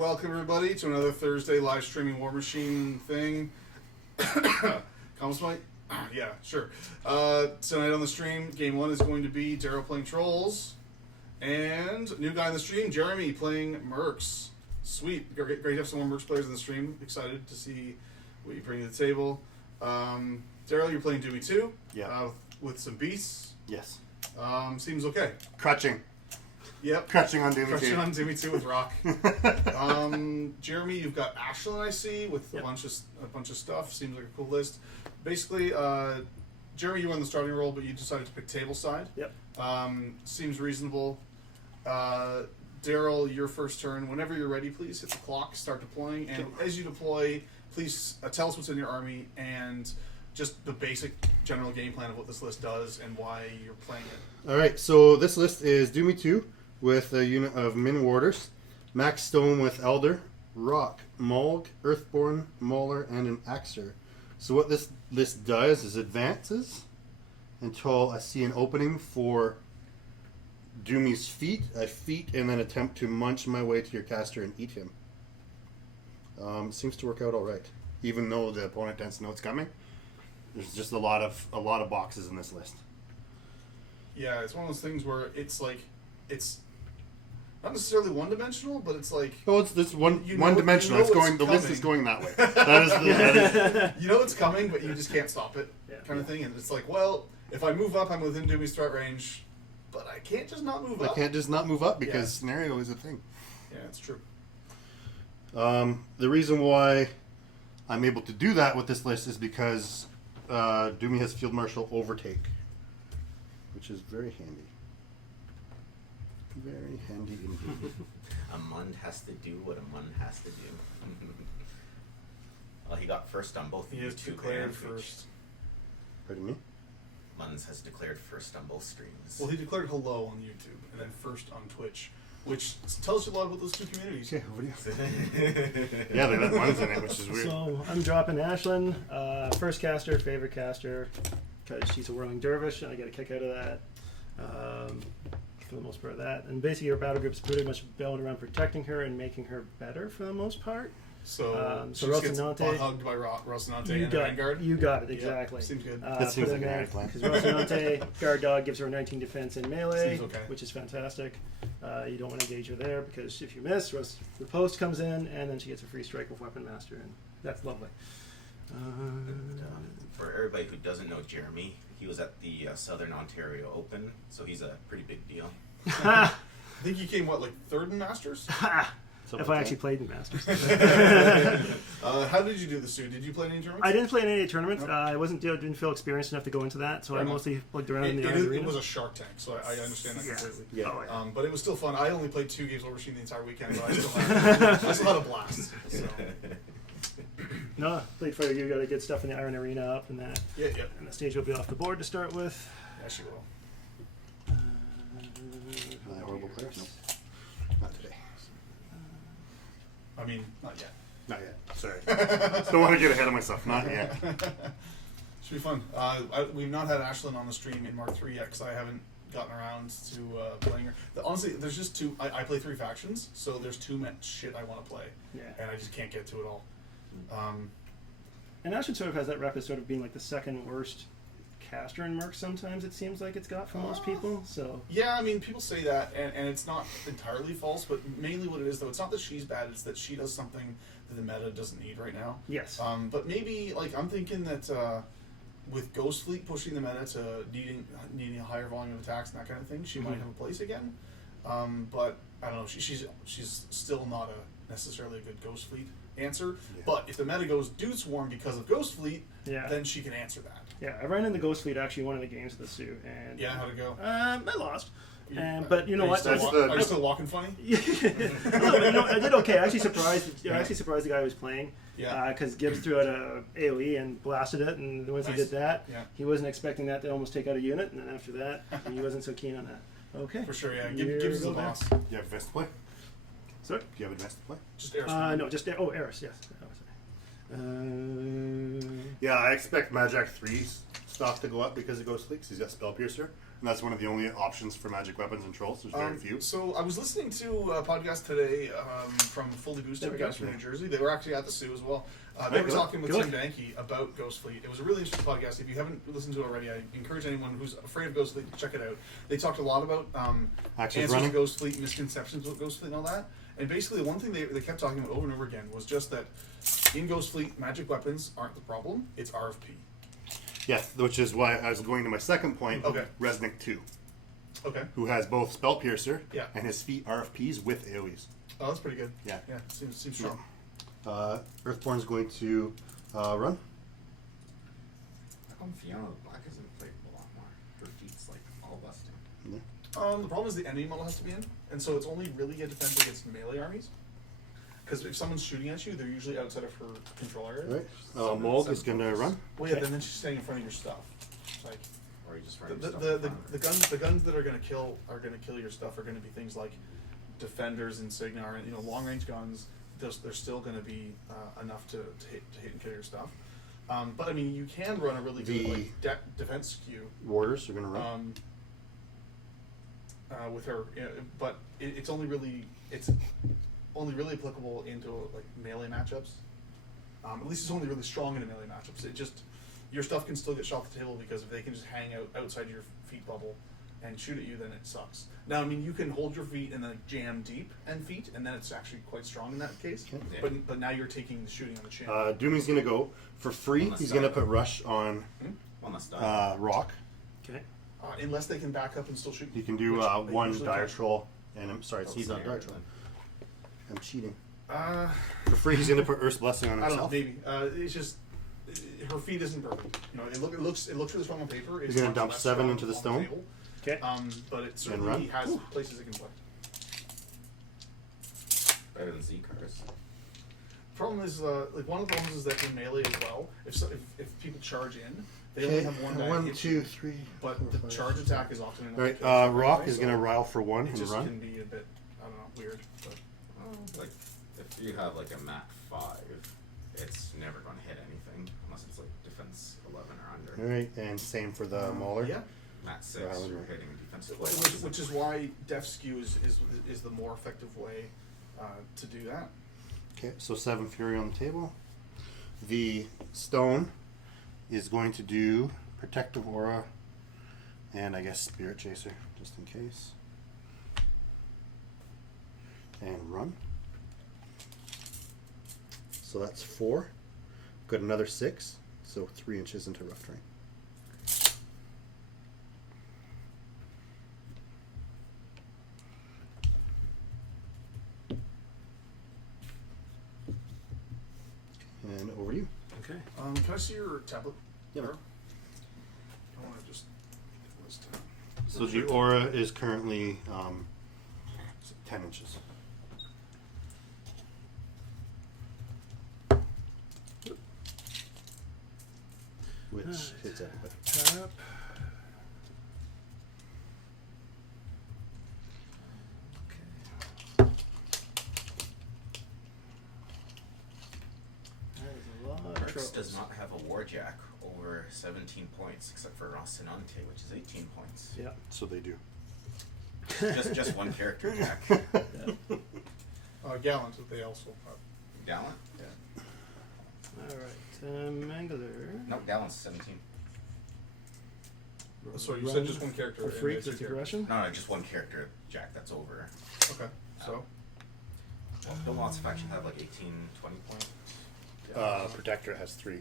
welcome everybody to another Thursday live streaming Warmachine thing. Comments, Mike? Yeah, sure. Tonight on the stream, game one is going to be Darrell playing Trolls, and new guy on the stream, Jeremy, playing Mercs. Sweet. Great to have some more Mercs players in the stream. Excited to see what you bring to the table. Darrell, you're playing Doomy2. Yeah. With some beasts. Yes. Seems okay. Crutching. Yep. Crutching on Doomy2. Crutching on Doomy2 with Rock. Jeremy, you've got Ashlynn, I see, with a bunch of stuff. Seems like a cool list. Basically, Jeremy, you were in the starting role, but you decided to pick table side. Yep. Seems reasonable. Darrell, your first turn. Whenever you're ready, please hit the clock, start deploying, and as you deploy, please tell us what's in your army and just the basic general game plan of what this list does and why you're playing it. Alright, so this list is Doomy2 with a unit of Min Warders, Max Stone with Elder, Rock, Mulg, Earthborn, Mauler, and an Axer. So what this list does is advances until I see an opening for Doomy's feet. I feet and then attempt to munch my way to your caster and eat him. Seems to work out alright. Even though the opponent tends to know it's coming. There's just a lot of boxes in this list. Yeah, it's one of those things where it's like it's not necessarily one-dimensional, but it's like it's one-dimensional. The list is going that way. That is you know it's coming, but you just can't stop it, kind of thing. And it's like, well, if I move up, I'm within Doomy's threat range, but I can't just not move up. I can't just not move up because scenario is a thing. Yeah, it's true. The reason why I'm able to do that with this list is because Doomy has Field Marshal Overtake, which is very handy. Very handy indeed. A Mund has to do what a Mund has to do. Well, he got first on both. He has declared first. Pardon me? Munds has declared first on both streams. Well, he declared hello on YouTube and then first on Twitch, which tells you a lot about those two communities. Okay, over to you. Yeah, they let Munds in it, which is weird. So I'm dropping Ashlynn, first caster, favorite caster, because she's a whirling dervish, and I get a kick out of that. For the most part of that. And basically your battle group's pretty much built around protecting her and making her better for the most part. So she Rocinante gets hugged by Rocinante and Vanguard. You got it, exactly. Yep, seems good. That seems like a great plan. Because Rocinante, guard dog, gives her 19 defense in melee, okay. which is fantastic. You don't want to engage her there because if you miss, the post comes in and then she gets a free strike with Weapon Master, and that's lovely. For everybody who doesn't know Jeremy, he was at the Southern Ontario Open, so he's a pretty big deal. I think he came, like third in Masters? If I actually played in Masters. How did you do this, Sue? Did you play any tournaments? I didn't play in any tournaments. I didn't feel experienced enough to go into that, so I mostly looked around in the arena. It was a Shark Tank, so I understand that completely. Yeah. But it was still fun. I only played 2 games over Machine the entire weekend, but I still had a blast. So. No, played for you. Got to get stuff in the Iron Arena up and that. Yeah. And the stage will be off the board to start with. Yeah, she will. Horrible players? Nope. Not today. I mean, not yet. Not yet. Sorry. Don't want to get ahead of myself. Not yet. Should be fun. We've not had Ashlynn on the stream in Mark 3 yet because I haven't gotten around to playing her. Honestly, there's just two. I play 3 factions, so there's too much shit I want to play. Yeah. And I just can't get to it all. And Ashlynn sort of has that rep as sort of being like the second worst caster in Merc sometimes, it seems like it's got for most people. So yeah, I mean, people say that, and it's not entirely false, but mainly what it is, though, it's not that she's bad, it's that she does something that the meta doesn't need right now. Yes. But maybe, like, I'm thinking that with Ghost Fleet pushing the meta to needing a higher volume of attacks and that kind of thing, she might have a place again. But, I don't know, she's still not necessarily a good Ghost Fleet answer. Yeah. But if the meta goes Dude Swarm because of Ghost Fleet, then she can answer that. Yeah, I ran in the Ghost Fleet actually one of the games with the Sioux, and how'd it go? I lost. But you know what? Are you still walking funny? No, I did okay. I actually surprised the guy who was playing. Yeah. Because Gibbs threw out a AOE and blasted it, and once he did that, he wasn't expecting that to almost take out a unit, and then after that, he wasn't so keen on that. Okay. For sure, yeah. Gibbs is the boss. You have Vest to play? Sorry? Do you have a Vest to play? Just Eris. No, just Eris, yes. Yeah, I expect Magic 3's stock to go up because of Ghost Fleet, 'cause he's got Spell Piercer. And that's one of the only options for magic weapons and trolls. There's very few. So I was listening to a podcast today from Fully Boosted, guys from New Jersey. They were actually at the Sioux as well. They were talking with Tim Danke about Ghost Fleet. It was a really interesting podcast. If you haven't listened to it already, I encourage anyone who's afraid of Ghost Fleet to check it out. They talked a lot about answers to Ghost Fleet, misconceptions with Ghost Fleet and all that. And basically, the one thing they kept talking about over and over again was just that in Ghost Fleet, magic weapons aren't the problem. It's RFP. Yes, which is why I was going to my second point. Okay. Resnick 2. Okay. Who has both Spell Piercer and his feet RFPs with AoEs. Oh, that's pretty good. Yeah. Yeah, seems strong. Earthborn's going to run. How come Fiona the Black isn't played a lot more? Her feet's like all busting. Yeah. The problem is the enemy model has to be in, and so it's only really a defense against melee armies. Because if someone's shooting at you, they're usually outside of her control area. Right. Mulg is going to run. Well, yeah, then she's standing in front of your stuff. Like, Or you just run your stuff the guns that are going to kill your stuff are going to be things like Defenders and Signar, and long range guns. They're still going to be enough to hit and kill your stuff. But I mean, you can run a really good defense skew. Warders are going to run. With her, but it's only really applicable into like melee matchups. At least it's only really strong in melee matchups. It just your stuff can still get shot off the table because if they can just hang out outside your feet bubble and shoot at you, then it sucks. Now, I mean, you can hold your feet and then jam deep and feet, and then it's actually quite strong in that case. Okay. Yeah. But now you're taking the shooting on the chin. Doomy's going to go for free. He's going to put Rush on Rock. Okay. Unless they can back up and still shoot. You can do one Dire Troll, and I'm sorry, he's not Dire Troll. I'm cheating. For free, he's going to put Earth's Blessing on himself. I don't know, maybe. It's just her feet isn't perfect. It looks really strong on paper. He's going to dump 7 into the stone. Okay. But it certainly has places it can play. Better than Z-Cars. Problem is, one of the problems is that in melee as well, if people charge in, they only have one die. 1, 2, 3. But the charge attack is often enough. Right. Rock is going to rile for 1 it and just run. can be a bit, I don't know, weird. But. Like, if you have like a mat 5, it's never going to hit anything unless it's like defense 11 or under. All right, and same for the Mauler. Yeah. Mat 6, you're hitting defense 12. Which is why def skew is the more effective way to do that. Okay, so 7 Fury on the table. The stone is going to do Protective Aura and I guess Spirit Chaser, just in case. And run. So that's 4. Got another 6, so 3 inches into rough terrain. And over to you. Okay. Can I see your tablet? Yeah. Darrell? I want to just list it. So the aura is currently 10 inches. Which hits everybody. Tap. Okay. That is a lot of Mercs tropes. does not have a Warjack over 17 points except for Rocinante, which is 18 points. Yeah. So they do. just one character, Jack. Yeah. Gallant, they also have. Gallant? Yeah. Alright. Mangler. No, Gallant's 17. So you said just one character. For and free, it's your that's your character. Russian? No, just one character, Jack, that's over. Okay, so. Well, don't lots of factions have like 18, 20 points? Protector has 3.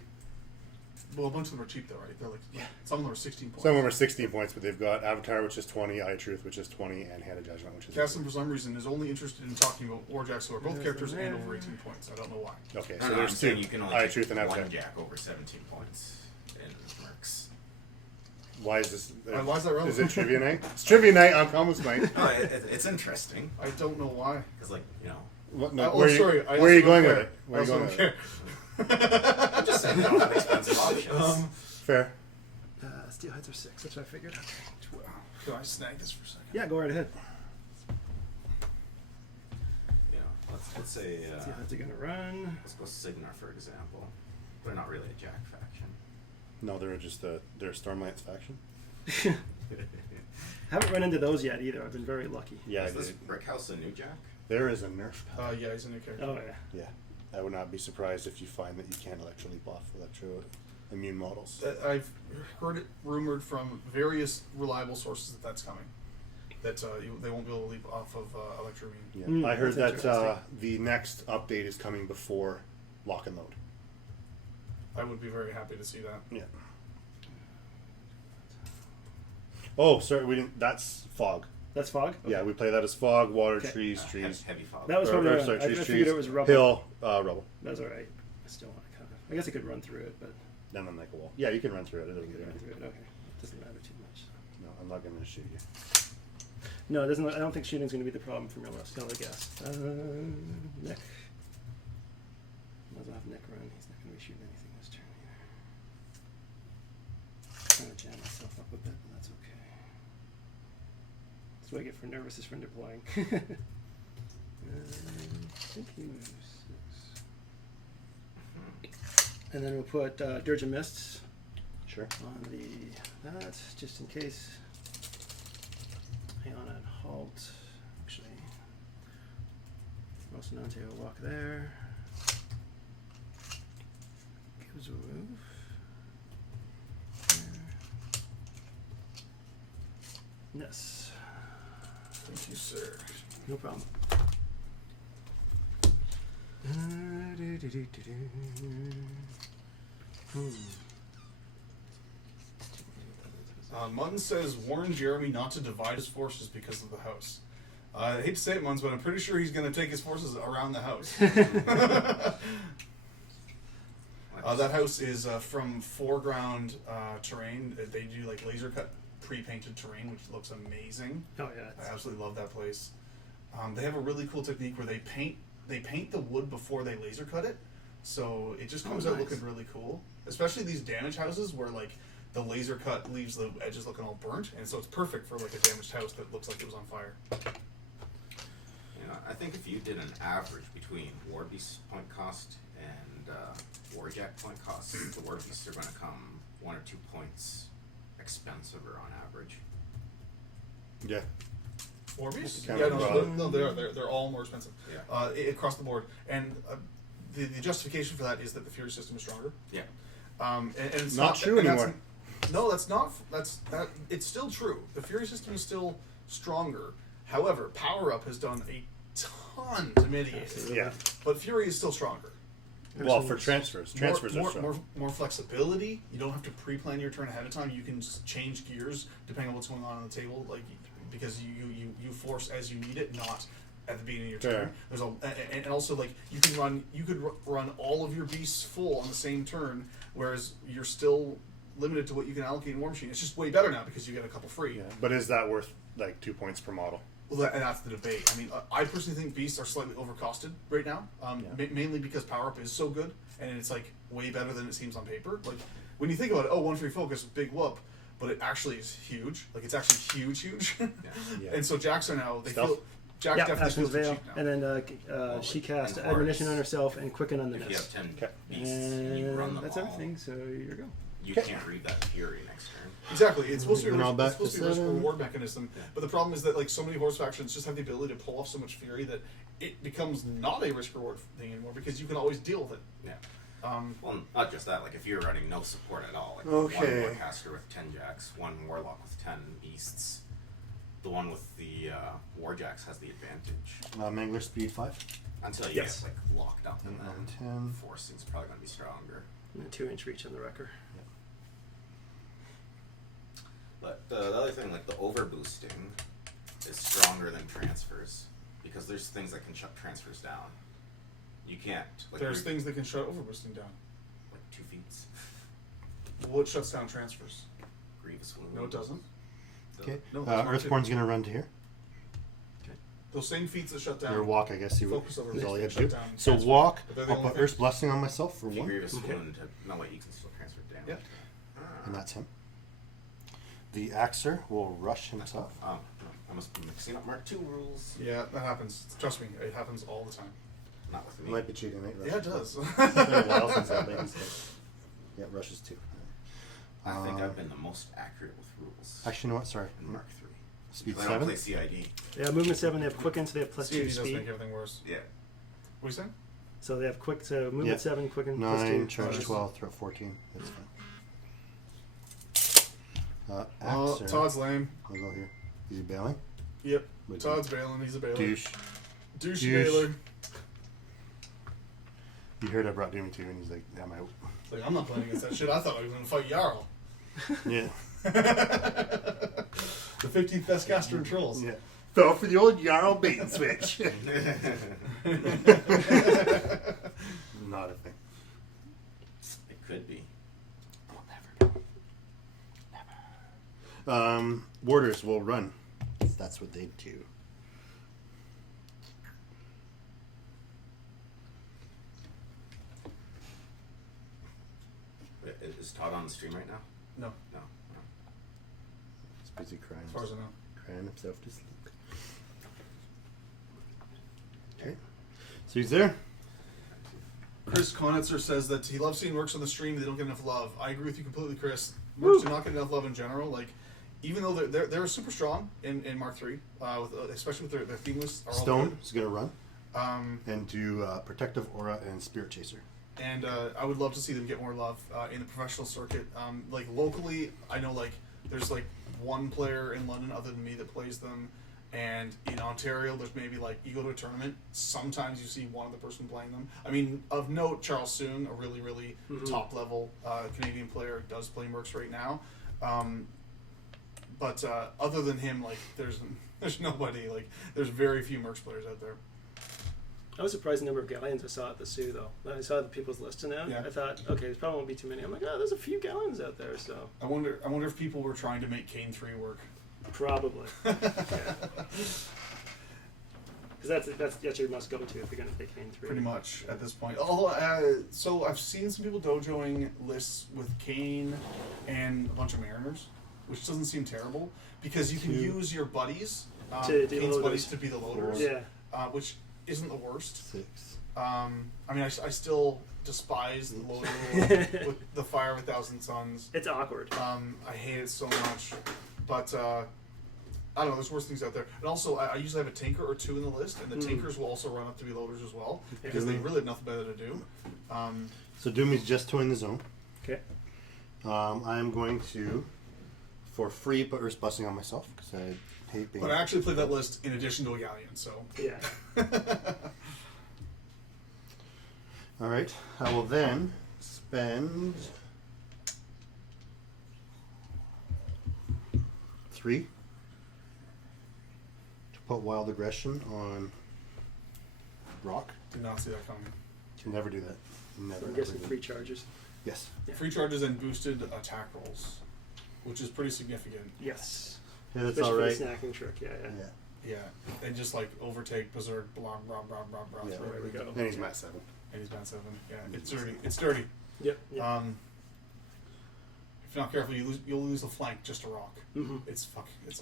Well, a bunch of them are cheap though, right? They're like, some of them are 16 points. Some of them are 16 points, but they've got Avatar, which is 20, Eye of Truth, which is 20, and Hand of Judgment, which is Cassim, for some reason, is only interested in talking about Warjacks who are both characters and over 18 points. I don't know why. Okay, No, so no, there's I'm 2. saying you can only Eye of take Truth and one Avatar. Jack over 17 points in Mercs. Why is this? Why is that relevant? Is it trivia night? It's trivia night on Commons Night. No, it's interesting. I don't know why. Because, like, you know, What, no, Sorry. where are you going with it? Where I are you also going don't with it? care. I'm just saying they don't have expensive options. Fair. Steelheads are 6, that's what I figured. Can I snag this for a second? Yeah, go right ahead. You know, let's say Steelheads are gonna run. let's go Signar for example. They're not really a Jack faction. No, they're just they're a Stormlance faction. Haven't run into those yet either. I've been very lucky. Yeah, Is this brick house a new jack? there is a nerf. Yeah, he's a new character. Oh yeah. Yeah, I would not be surprised if you find that you can't electro leap off electro immune models. I've heard it rumored from various reliable sources that that's coming. That they won't be able to leap off of Electroimmune. Yeah, I heard that's that interesting. the next update is coming before lock and load. I would be very happy to see that. Yeah. Oh, sorry, we didn't. That's fog. That's fog. Yeah, we play that as fog, water, Okay. trees, trees. Heavy fog. That was probably. sorry, I trees, figured it was rubble. hill, rubble. That's all right. I still want to kind of. I guess I could run through it, but Then I'm like a wall. Yeah, you can run through it. It doesn't I could run matter. through it. Okay, it doesn't matter too much. No, I'm not gonna shoot you. No, it doesn't. I don't think shooting's going to be the problem for Miller. Still, I guess. Nick. Might as well have Nick run. He's not going to be shooting anything this turn either. Trying to jam myself up a bit, but that's okay. That's what I get for nervous is for deploying. I think he moves 6. And then we'll put Dirge of Mists Sure. on that, just in case. Hang on and halt. Actually, Rocinante will walk there. Gibbs will move. There. Yes. Thank you, sir. No problem. Munn says warn Jeremy not to divide his forces because of the house. I hate to say it, Munns, but I'm pretty sure he's going to take his forces around the house. That house is from foreground terrain. They do like laser cut pre-painted terrain, which looks amazing. Oh yeah. I absolutely love that place. They have a really cool technique where they paint the wood before they laser cut it, so it just comes out nice. looking really cool. Especially these damage houses where like the laser cut leaves the edges looking all burnt, and so it's perfect for like a damaged house that looks like it was on fire. You know, I think if you did an average between War Beast point cost and Warjack point cost, the War Beasts are going to come 1 or 2 points expensiver on average. Yeah. Warbeast? Kind Yeah, of no, they're all more expensive. Yeah. Across the board, and the justification for that is that the Fury system is stronger. Yeah. And it's Not true and that's- anymore. No, that's not. It's still true. The Fury system is still stronger. However, Power Up has done a ton to mitigate it. Yeah. But Fury is still stronger. Well, for transfers are more, strong. more flexibility. You don't have to pre-plan your turn ahead of time. You can just change gears depending on what's going on the table, like because you force as you need it, not at the beginning of your turn. Fair. There's and also like you could run all of your beasts full on the same turn, whereas you're still limited to what you can allocate in Warmachine. It's just way better now because you get a couple free. Yeah. But is that worth like 2 points per model? Well, and that's the debate. I mean, I personally think beasts are slightly overcosted right now, mainly because Power Up is so good, and it's like way better than it seems on paper. Like when you think about it, 1 free focus, big whoop, but it actually is huge. Like it's actually huge. Yeah. And so Jacks are now they Stealth? feel Jack Yeah, definitely Ashlyn's feels Veil, cheap now. and then she cast and Admonition Horus. on herself and Quicken on the If you Nest. have 10 Okay. beasts and you run And them that's all, everything. So here you go. you can't read that Fury next turn. Exactly, it's supposed to be And all a back risk to 7. reward mechanism, but the problem is that like so many horse factions just have the ability to pull off so much fury that it becomes not a risk reward thing anymore because you can always deal with it. Yeah. Um, Well, not just that. Like if you're running no support at all, like Okay. one Warcaster with 10 Jacks, one Warlock with 10 Beasts, the one with the Warjacks has the advantage Mangler speed 5. until you Yes. get like locked up, and then 10. forcing's probably going to be stronger. And a 2-inch reach on the wrecker. But the other thing, like the overboosting, is stronger than transfers because there's things that can shut transfers down. You can't. Like there's things that can shut overboosting down. like 2 feats. What shuts down transfers? Grievous wound. No, it doesn't. Okay. No, that's not Earthborn's going to run to here. Those same feats that shut down. Or walk, I guess he would. Focus over Is all he had to shut do. down So transfer. walk. But they're the I'll only put thing- Earth's Blessing on myself for If you 1. grievous Okay. wound, no wait, you can still transfer damage. Yep. And that's him. The Axer will rush himself. Oh, I must be mixing up Mark II rules. Yeah, that happens. Trust me, it happens all the time. Not with me. Might be cheating, right? Yeah, it does. It's been a while since I've made mistakes. Yeah, rushes 2. I think I've been the most accurate with rules Actually, you know what? Sorry. in Mark III. Speed They don't 7. play CID. Yeah, movement 7. They have quicken, so they have +2 CAD does speed. make everything worse. Yeah. What are you saying? So they have quick. So movement Yeah. 7, quicken 9, +2. charge Nice. 12, throw 14. That's fine. Oh, Axer. Todd's lame. I'll go here. Is he bailing? Yep. Would Todd's bailing. He's a bailer. Douche. Douche Douche. bailer. You heard I brought Doomy2 and he's like, I'm out. It's like, I'm not playing against that shit. I thought I was going to fight Jarl. Yeah. The 15th best caster in Trolls. Yeah. Fell for the old Jarl bait and switch. Not a thing. It could be. We'll never know. Never. Warders will run. That's what they do. Is Todd on the stream right now? No, No. He's busy crying. as far as I know. Crying himself to sleep. Okay. So he's there. Chris Konitzer says that he loves seeing Mercs on the stream. They don't get enough love. I agree with you completely, Chris. Mercs do not get enough love in general. Like, even though they're super strong in Mark III, especially with their theme lists. Are all Stone good. is going to run Um, and do Protective Aura and Spirit Chaser. and I would love to see them get more love in the professional circuit. Like locally, I know like there's like one player in London other than me that plays them, and in Ontario there's maybe like you go to a tournament, sometimes you see one other person playing them. I mean, of note, Charles Soon, a really top level Canadian player, does play Mercs right now. But other than him, like there's nobody. Like there's very few Mercs players out there. I was surprised the number of galleons I saw at the Sioux, though. When I saw the people's list now, Yeah. I thought, okay, there probably won't be too many. I'm like, oh, there's a few galleons out there, so I wonder if people were trying to make Kane 3 work. probably. Because that's your must go to if you're going to take Kane 3. Pretty much at this point. So I've seen some people dojoing lists with Kane and a bunch of Mariners, which doesn't seem terrible because you can use your buddies, To do Kane's loaders. buddies, to be the loaders. Yeah. Which isn't the worst. 6. I mean, I still despise the loader rule with the Fire of 1,000 Suns. It's awkward. I hate it so much, but I don't know. There's worse things out there. And also, I usually have a tinker or two in the list, and the tinkers will also run up to be loaders as well because they really have nothing better to do. So Doomy's just toying the zone. Okay. I am going to, for free, put Earth Busting on myself because I hate being. But I actually played that list in addition to a galleon, so. Yeah. All right. I will then spend 3 to put Wild Aggression on Rock. Did not see that coming. Can never do that. Never. So I'm never guessing do. 3 charges. Yes. Yeah. Free charges and boosted attack rolls, which is pretty significant. Yes. Yeah, that's Especially all right. for the snacking trick. Yeah, yeah. Yeah. Yeah, and just like overtake, berserk, blah blah blah blah blah. Yeah. throw There we go. And he's Mat 7. And he's band 7. Yeah, it's dirty. It's dirty. Yep. Yep. If you're not careful, you'll lose the flank just to rock. Mm-hmm. It's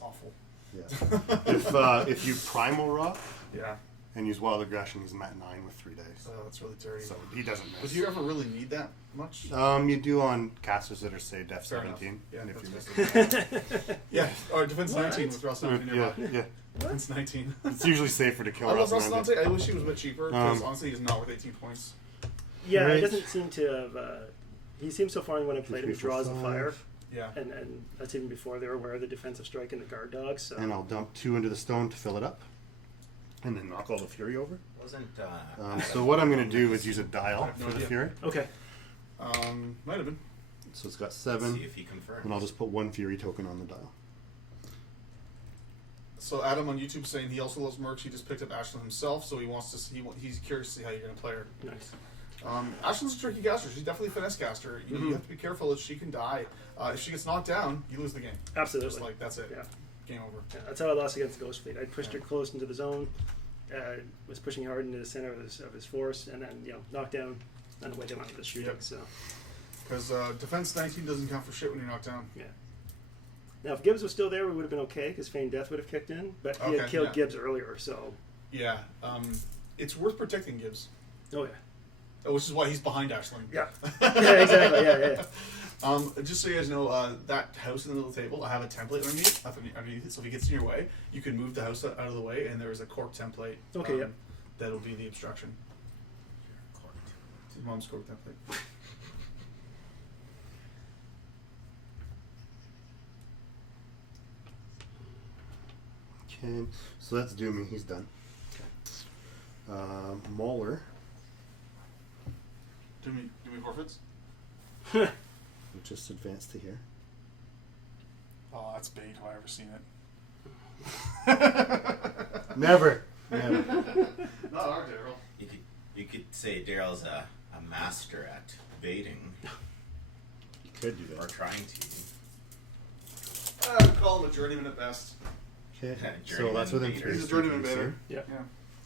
awful. Yeah. If you Primal Rock Yeah, and use Wild Aggression, he's Mat 9 with 3 days. that's really dirty. So he doesn't But miss. do you ever really need that much? You do on casters that are, say, Def Fair enough. 17. Yeah, and if you that's miss fair. Yeah, or defense What? 19 with Rocinante yeah, nearby. yeah. Defense 19. It's usually safer to kill I love Rocinante. Rocinante. I wish he was a bit cheaper because Um, honestly, he's not worth 18 points. Yeah, Right. he doesn't seem to have. He seems so far when I played him, he 3, 4, draws the 5. fire, Yeah. and that's even before they were aware of the defensive strike and the guard dogs. So. And I'll dump 2 into the stone to fill it up. And then knock all the Fury over. Wasn't So what I'm going to do is use a dial I have no for the idea. Fury. Okay. Might have been. So it's got Let's 7. see if he confirms. And I'll just put 1 Fury token on the dial. So Adam on YouTube saying he also loves Mercs. He just picked up Ashlynn himself, so he wants to. He's curious to see how you're going to play her. Nice. Ashlynn's a tricky caster. She's definitely a finesse caster. You know, you have to be careful that she can die. If she gets knocked down, you lose the game. Absolutely. Just like that's it. Yeah. Game over. Yeah, that's how I lost against the Ghost Fleet. I pushed her close into the zone, was pushing hard into the center of his force, and then knocked down on the way down onto the shooting. Yep. So Because defense 19 doesn't count for shit when you're knocked down. yeah. Now if Gibbs was still there, we would have been okay because Feigned Death would have kicked in, but he had Okay, killed yeah. Gibbs earlier. So Yeah. It's worth protecting Gibbs. oh yeah. Which is why he's behind Ashlynn. Yeah. Yeah, exactly. Yeah. Just so you guys know, that house in the middle table, I have a template underneath it. So if he gets in your way, you can move the house out of the way, and there is a cork template. Okay, yep. That'll be the obstruction. His mom's cork template. Okay, so that's Doomy. He's done. Mauler. Do me forfeits? We'll just advance to here. Oh, that's bait. Have I ever seen it? Never. Never. Not our Darrell. You could say Darrell's a master at baiting, You could do or that. trying to. I would call him a journeyman at best. Okay, so Journeyman that's within baiter. 3. He's a journeyman baiter. Yeah. Yeah.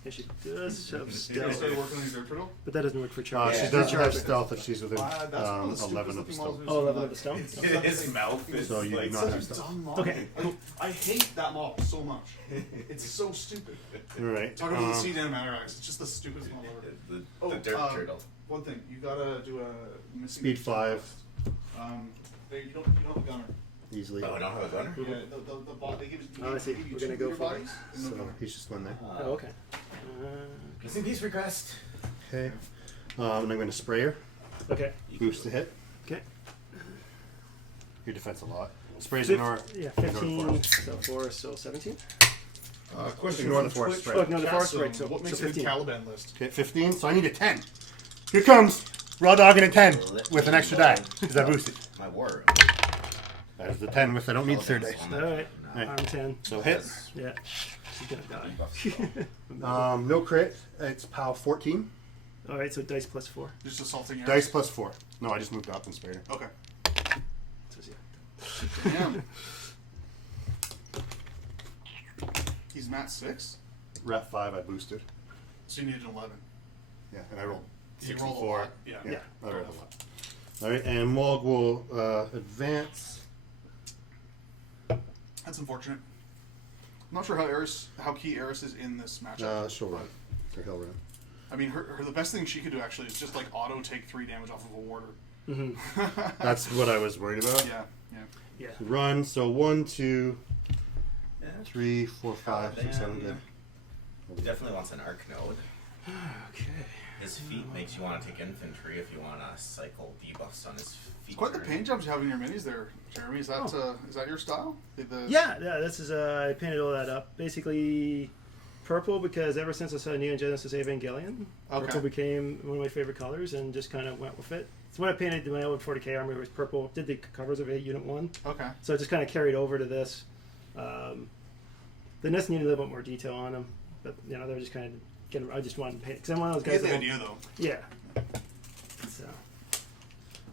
Yeah, she does have Did you stealth, start working on his dirt turtle? but that doesn't work for charge. She Yeah. doesn't have Charge. stealth if she's within That's one of the 11 stupidest of the looking stone. models Oh, 11 of the stone? His mouth is So you like do not Such have a stealth. dumb model. Okay, cool. I hate that model so much. It's so stupid. Alright. Talking about the sea animatrix, it's just the stupidest model ever. the dirt turtle. One thing, you gotta do a missing Speed 5. You don't have a gunner. Easily. Oh, I don't have a gunner. Yeah, the bot they give you. Oh, I see. Give you We're 2 gonna go meter for it. bodies and no So gunner. he's just one there. Oh, okay. Missing piece request. Okay. And I'm going to spray her. Okay. Boost to hit. Okay. Your defense a lot. Sprays ignore. Yeah, ignore 15, force. so 4, so 17. Question Ignore from the force, Twitch. right. Oh, ignore the force, Castle, right, so- what so makes a good 15. Caliban list? Okay, 15. So I need a 10. Here comes raw dog and a 10 with an extra die because I boosted. My war. That is the 10 with I don't need third dice. Alright. Right. Arm 10. So hit. Yeah. She's gonna die. No crit. It's POW 14. Alright, so dice plus 4. Just assaulting arrows? Dice plus 4. No, I just moved up and sprayed her. Okay. So, yeah. Damn. He's mat 6, Rat 5, I boosted. so you need an 11. Yeah, and I rolled You 6 rolled and a 4. lot. Yeah. Yeah, I fair rolled enough. a lot. Alright, and Mulg will advance. That's unfortunate. I'm not sure how key Eris is in this matchup. She'll run. Or he'll run. I mean, her the best thing she could do actually is just like auto take 3 damage off of a warder. Mm-hmm. That's what I was worried about. Yeah, yeah. Yeah. Run, so 1, 2, Yeah. 3, 4, 5, 6, 7, Yeah. good. He definitely wants an arc node. Okay. His feet makes you want to take infantry if you want to cycle debuffs on his feet. It's quite the turn. paint jobs you have in your minis there, Jeremy. Is that your style? Yeah, this is I painted all that up. Basically, purple because ever since I saw Neon Genesis Evangelion, Okay. purple became one of my favorite colors and just kind of went with it. So when I painted my old 40k armor, it was purple. Did the covers of it, Unit 1. Okay. So I just kind of carried over to this. The Nyss needed a little bit more detail on them, but you know they were just kind of getting. I just wanted to paint because I'm one of those I guys. get the that idea though. Yeah. So.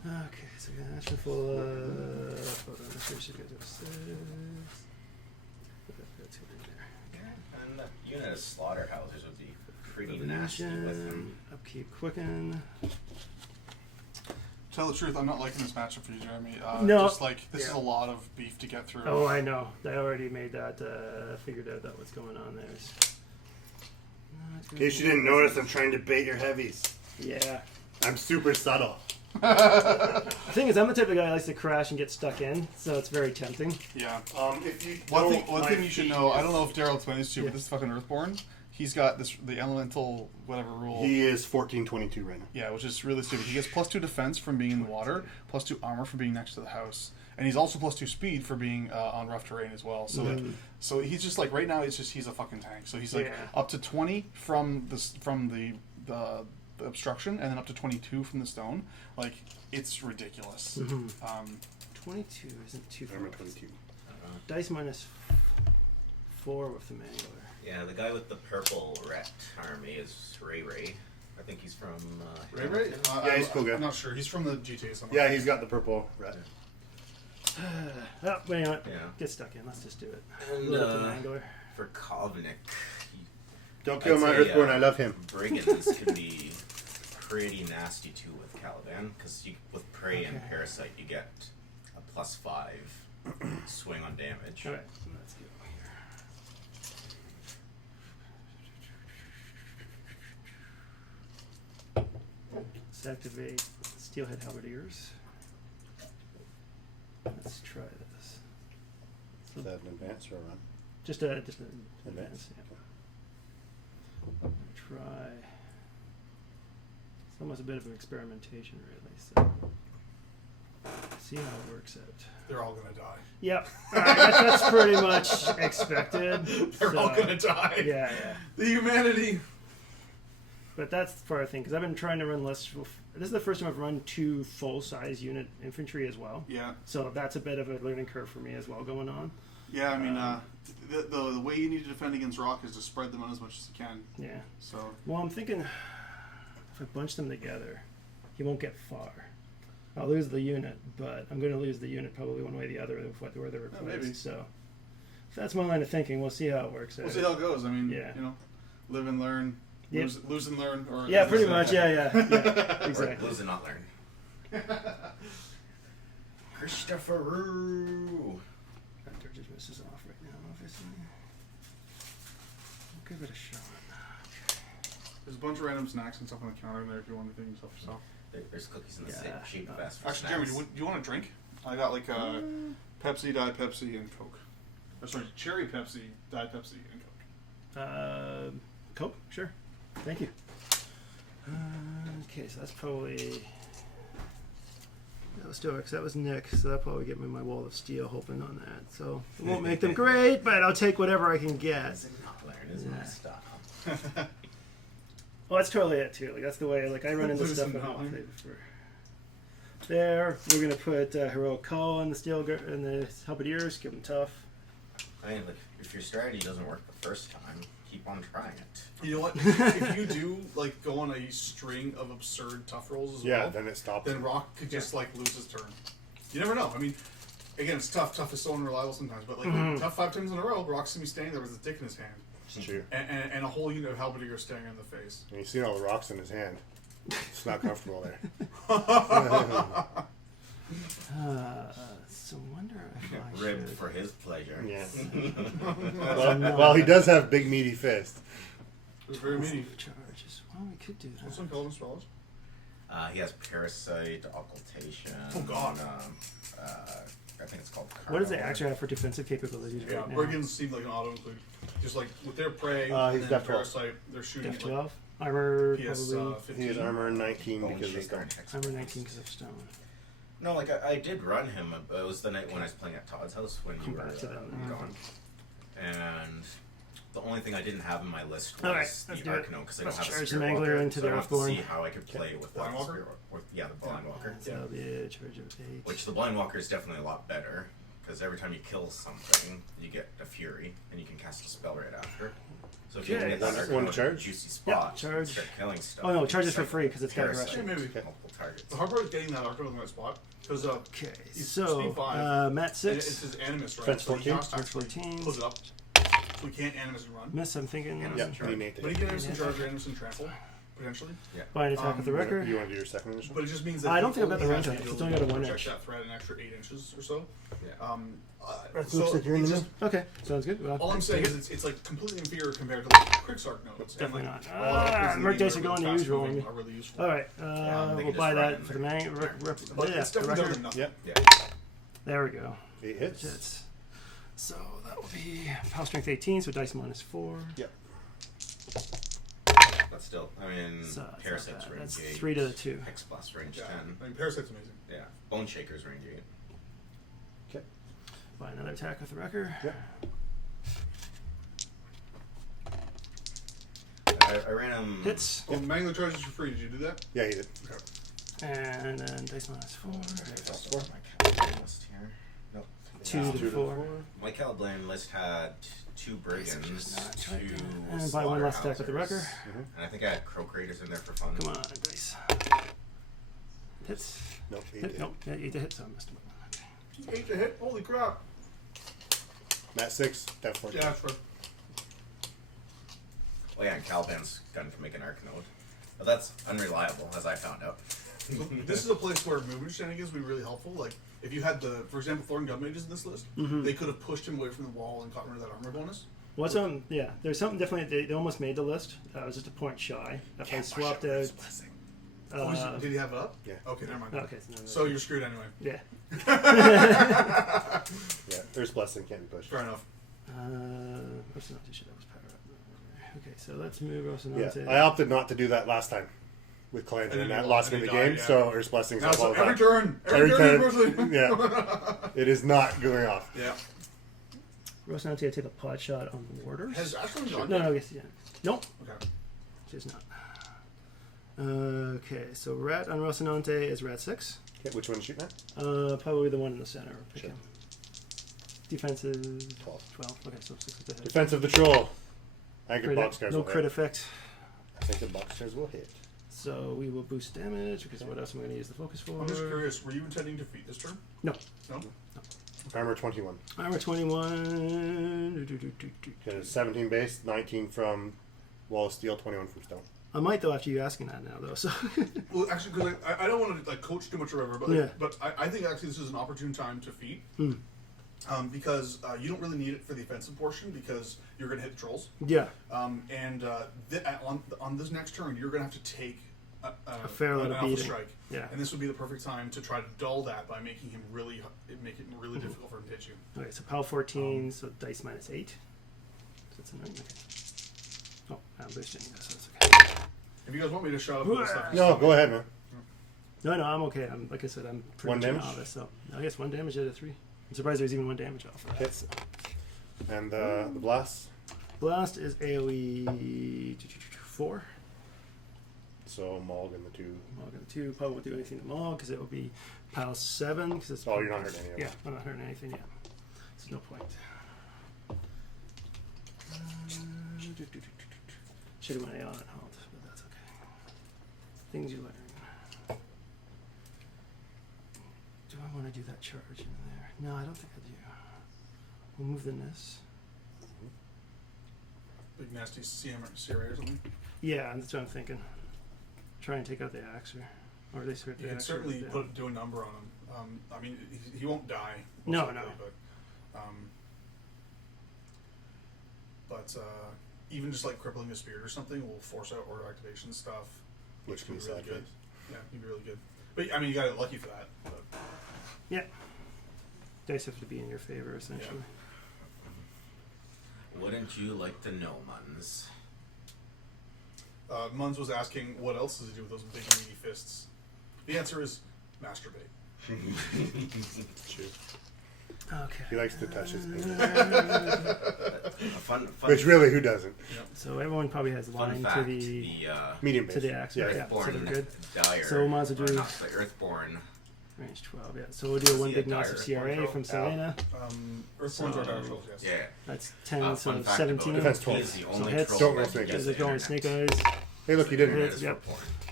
Okay, so we got an action full. Hold on, let's see if she goes upstairs. That's two in there. Yeah, and that unit of slaughterhouses would be pretty nasty with him. Revolution, upkeep, quicken. Tell the truth, I'm not liking this matchup for you, Jeremy. No. Just like this is a lot of beef to get through. Oh, I know. I already made that. Figured out that what's going on there. In case you didn't notice, I'm trying to bait your heavies. Yeah. I'm super subtle. The thing is, I'm the type of guy who likes to crash and get stuck in, so it's very tempting. Yeah. If you One thing you should know, I don't know if Darrell explained this to you, Yeah. but this is fucking Earthborn. He's got the elemental whatever rule. He is 1422 right now. Yeah, which is really stupid. He gets +2 defense from being in the water, +2 armor for being next to the house, and he's also +2 speed for being on rough terrain as well. So like, so he's just like right now he's a fucking tank. So he's like Yeah. up to 20 from the obstruction, and then up to 22 from the stone. Like it's ridiculous. 22 isn't too far. Armor 22. Dice minus 4 with the Mangler. Yeah, the guy with the purple ret army is Ray Ray. I think he's from. Ray Ray? Hamilton. Yeah, he's a cool guy. I'm not sure. He's from the GTA somewhere. Yeah, he's got the purple red. Oh, wait, you know what? Yeah. Get stuck in. Let's just do it. And, Load up the Mangler. For Kovnik, Don't kill I'd my say, Earthborn, I love him. Brigands can be pretty nasty too with Caliban, because with Prey and Okay. Parasite you get a +5 swing on damage. Alright, let's go here. activate Steelhead Halberdiers. Let's try this. Is that an advance or a run? Just an advance. Advance. Yeah. Try. It's almost a bit of an experimentation, really. So, see how it works out. They're all gonna die. Yep. All right, that's pretty much expected. They're So, all gonna die. Yeah, yeah. The humanity. But that's the part I think, because I've been trying to run less. This is the first time I've run 2 full-size unit infantry as well. Yeah. So that's a bit of a learning curve for me as well going on. Yeah, I mean, the way you need to defend against rock is to spread them out as much as you can. Yeah. So. Well, I'm thinking if I bunch them together, he won't get far. I'll lose the unit, but I'm going to lose the unit probably one way or the other of where they're replaced. maybe. So that's my line of thinking. We'll see how it works out. We'll see how it goes. I mean, Yeah. you know, live and learn. Yep. Lose and learn. Or Yeah, pretty much. Yeah, exactly. Or lose and not learn. Christopher Roo. Hunter just misses off right now, obviously. I'll give it a shot. There's a bunch of random snacks and stuff on the counter in there if you want anything stuff yourself. There's cookies in the Yeah. shape of S for Actually, Jeremy, snacks. do you want a drink? I got like Pepsi, Diet Pepsi, and Coke. Or sorry, Cherry Pepsi, Diet Pepsi, and Coke. Coke, sure. Thank you. Okay, so that's probably. That was Stoics. That was Nick. So that'll probably get me my wall of steel, hoping on that. So it won't make them great, but I'll take whatever I can get. Lose and not learn is my style. Well, that's totally it too. Like that's the way. Like I run into Lose stuff. and not learn. There, we're gonna put Heroic Call in the steel in the halberdiers. Give them tough. I mean, like, if your strategy doesn't work the first time, keep on trying it. You know what? If you do like go on a string of absurd tough rolls as well, then it stops. then Rock could just like lose his turn. You never know. I mean, again, it's tough. Tough is so unreliable sometimes. But like tough 5 times in a row, Rock's gonna be standing there with his dick in his hand, It's true. and a whole unit of halberdiers staring him in the face. And you've seen all the rocks in his hand. It's not comfortable there. So wonder if I Ribbed should. for his pleasure. Yeah. No. Well, he does have big meaty fists. It was very meaty. Charges. Well, we could do What's that. one called in spells? He has Parasite, Occultation. Oh, God. I think it's called. What does the Carnal. Axer have for defensive capabilities Yeah, right now? brigands seem like an auto include. Just like with their prey He's and then def 12. parasite, they're shooting Def like 12? Armor, PS probably. 15. He has armor 19 Bone because of Shaker stuff. and Hex Armor Blast. 19 because of stone. No, like I did run him, but it was the night when I was playing at Todd's house when you Come were back to that. gone. And the only thing I didn't have in my list was Alright, the let's do it. Arcano because I Let's don't have a charge Spirit the Mangler Walker, into so the I wanted to Earthborn. see how I could play with the Blind Walker? Spirit Walker. Yeah, the Blind Walker. So that'll be a charge of 8. Which the Blind Walker is definitely a lot better because every time you kill something, you get a Fury and you can cast a spell right after. So if you can Okay. get that One Arcano charge? juicy spot, charge. start killing stuff. Oh no, it's charges for like free because it's got Parasite, aggression. Yeah, maybe. multiple targets. The hard part is getting that Arcano in the right spot because Okay, he's so speed 5. Matt it's 6, his animus, right? Defense So he 14. has to actually 14. close it up. So we can't animus and run. Miss. I'm thinking. Yeah, Yeah, Charge. he made But he it. can animus and charge or animus and trample, potentially. Blind attack with the wrecker. You want to do your second initial? But it just means that I don't he think I've got the only range has on it. the It's only got a ability 1 to inch. project that threat an extra 8 inches or so. Yeah. Looks So like you're in it's the just, Okay, sounds good. Well, all I'm saying take is it's like completely inferior compared to like Krigsark nodes. Definitely and, not. like, all the upgrades in the Merc game dice that are going really to usual. fast moving are really useful. All right, they we'll can buy just run that in for the there. man. But Yeah, it's the definitely better record. than nothing. Yep. Yeah. There we go. 8 hits. Hits. So that will be power strength 18, so dice minus 4. Yep. But still, I mean, So that's Parasite's not bad. range That's 8. 3 to the 2. Hex Blast range Yeah. 10. I mean, Parasite's amazing. Yeah. Bone Shaker's range 8. Okay. Buy another attack with the wrecker. Yep. I ran him. Hits. Oh, Mangler charges for free. Did you do that? Yeah, he did. And then dice minus 4. That's my Caliblane list here. Nope. 2 Yeah. to 4. My Caliblane list had 2 brigands, Not 2 right there. And buy one last attack with the wrecker. Slaughterhousers, and I think I had Crow Raiders in there for fun. Come on, dice. Hits. Nope, 8 Hit. did. Nope, yeah, 8 to hit, so I missed him. 8 to hit. Holy crap. Matt 6, Def 14. Yeah, that's right. Oh yeah, and Caliban's gun can make an arc node. But that's unreliable, as I found out. So this is a place where movement shenanigans would be really helpful. Like, if you had the, for example, Thorn Gun Mages in this list, they could have pushed him away from the wall and gotten rid of that armor bonus. What's yeah, there's something definitely, they almost made the list. It was just a point shy. If I swapped out, Did he have it up? Yeah. Okay, never mind. Okay, So you're screwed anyway. yeah. Yeah, Earth's Blessing can't be pushed. Fair enough. Rocinante should have his power up. Okay, so let's move Yeah, Rocinante. I opted not to do that last time with Clan, and that lost me the game. Yeah. So Earth's Blessings Now off so all the every time. turn. Every turn. turn. Yeah, it is not going off. Yeah. Rocinante, I take a pot shot on the warders. Has Ashlynn gone? No, I guess yeah. Nope, Okay. she's not. Okay, so rat on Rocinante is rat 6. Okay, which one shooting at? Probably the one in the center. Pick Sure. him. Defensive 12. 12. Okay, so 6 is the hit. Defense of the Troll. I think the Crit, boxcars no will crit hit. effect. I think the boxcars will hit. So we will boost damage because what else am I going to use the focus for? I'm just curious. Were you intending to defeat this turn? No. No. Armor 21. Armor 21. Okay, 17 base, 19 from Wall of Steel, 21 from Stone. I might though after you asking that now though. So Well, actually, because I don't want to like coach too much or whatever, but Yeah. but I think actually this is an opportune time to feed. Because you don't really need it for the offensive portion because you're going to hit the trolls. yeah, On this next turn, you're going to have to take a fair an lot of alpha beating. strike. Yeah. And this would be the perfect time to try to dull that by making him really difficult for him to hit you. Okay, so PAL 14, so dice minus 8. So that's a 9. Okay. Oh, I'm boosting this, so that's okay. If you guys want me to shout out this stuff, No, go ahead, man. No, I'm okay. I'm like I said, I'm pretty One much a damage? novice, so I guess 1 damage out of 3. I'm surprised there's even 1 damage off of that. Hit. So. And the blast. Blast is AoE 4. So Mulg and the 2. Mulg and 2 probably won't do anything to Mulg because it will be PAL 7 because it's. Oh, you're not hurting any of Yeah, them. I'm not hurting anything yet. There's no point. Should have went Aeon and halt, but that's okay. Things you learn. Do I want to do that charge in there? No, I don't think I do. We'll move the Nyss. big nasty CRA or something. Yeah, that's what I'm thinking. Try and take out the Axer. Or at least hurt the You can Axer certainly with the- do a number on him. I mean, he won't die. most No, likely, no. But even just like crippling a spirit or something will force out order activation stuff, which can be really good. Yeah, it'd be really good. But I mean, you got to get lucky for that. But, Yeah. Dice have to be in your favor, essentially. Wouldn't you like to know, Muns? Munz was asking what else does he do with those big meaty fists. The answer is masturbate. Shoot. Okay. He likes to touch his penis. Fun Which really, who doesn't? So everyone probably has fun line fact, to the Medium base. to the Axer. Yeah. Yeah, so Earthborn they're good. Dire. So might as well or do- not the Earthborn. Range 12, yeah. So we'll do a Is one he big a massive dire CRA control? from Selena. Earthborns are dire trolls, yes. Yeah. That's 10, so Fun fact 17. about Defense him, 12. He's the So only hits. troll Don't roll that snake gets They're the going internet. snake eyes. Hey, look, you didn't. Hits, Is yep.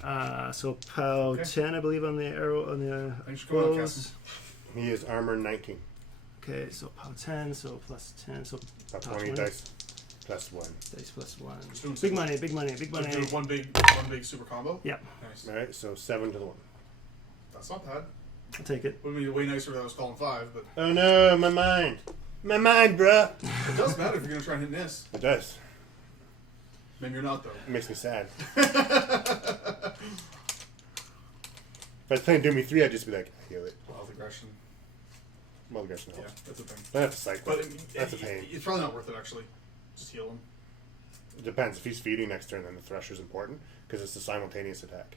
Earthborn. So POW Okay. 10, I believe, on the arrow on the Thanks for coming on, bows. He is armor 19. Okay, so POW 10, so plus 10, so About POW 20 20. dice plus 1. Dice plus 1. Just doing Big money, big money, big So money. do one big super combo. Yeah, Nice. Alright, so 7 to the 1. That's not bad. I'll take it. Would be way nicer if I was calling 5, but Oh no, my mind. My mind, bruh. it does matter if you're gonna try and hit Nyss. It does. Maybe you're not though. It makes me sad. If I was playing Doomy2, I'd just be like, heal it. Wild aggression. Well, aggression Yeah, helps. that's a thing. I have to cycle. But That's a pain. it's probably not worth it actually. Just heal him. It depends. If he's feeding next turn, then the Thresher's important because it's a simultaneous attack.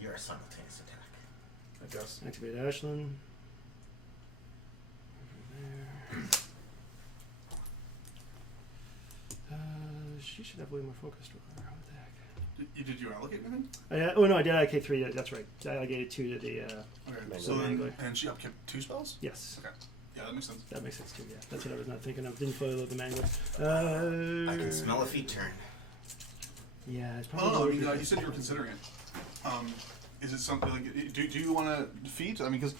You're a simultaneous attack. I guess. Activate Ashlynn. She should have way more focused. What the heck? Did you allocate anything? Oh no, I did MK3. Yeah, that's right. I allocated 2 to the. Okay. Mangler. So then, Mangler. and she upkept 2 spells? Yes, Okay. Yeah, that makes sense. that makes sense too. Yeah, that's what I was not thinking of. Didn't fully load the Mangler. I can smell a feet turn. Yeah, it's Oh, probably. no, I lower mean, because- you said you were considering it. Is it something like, do you want to defeat? I mean, because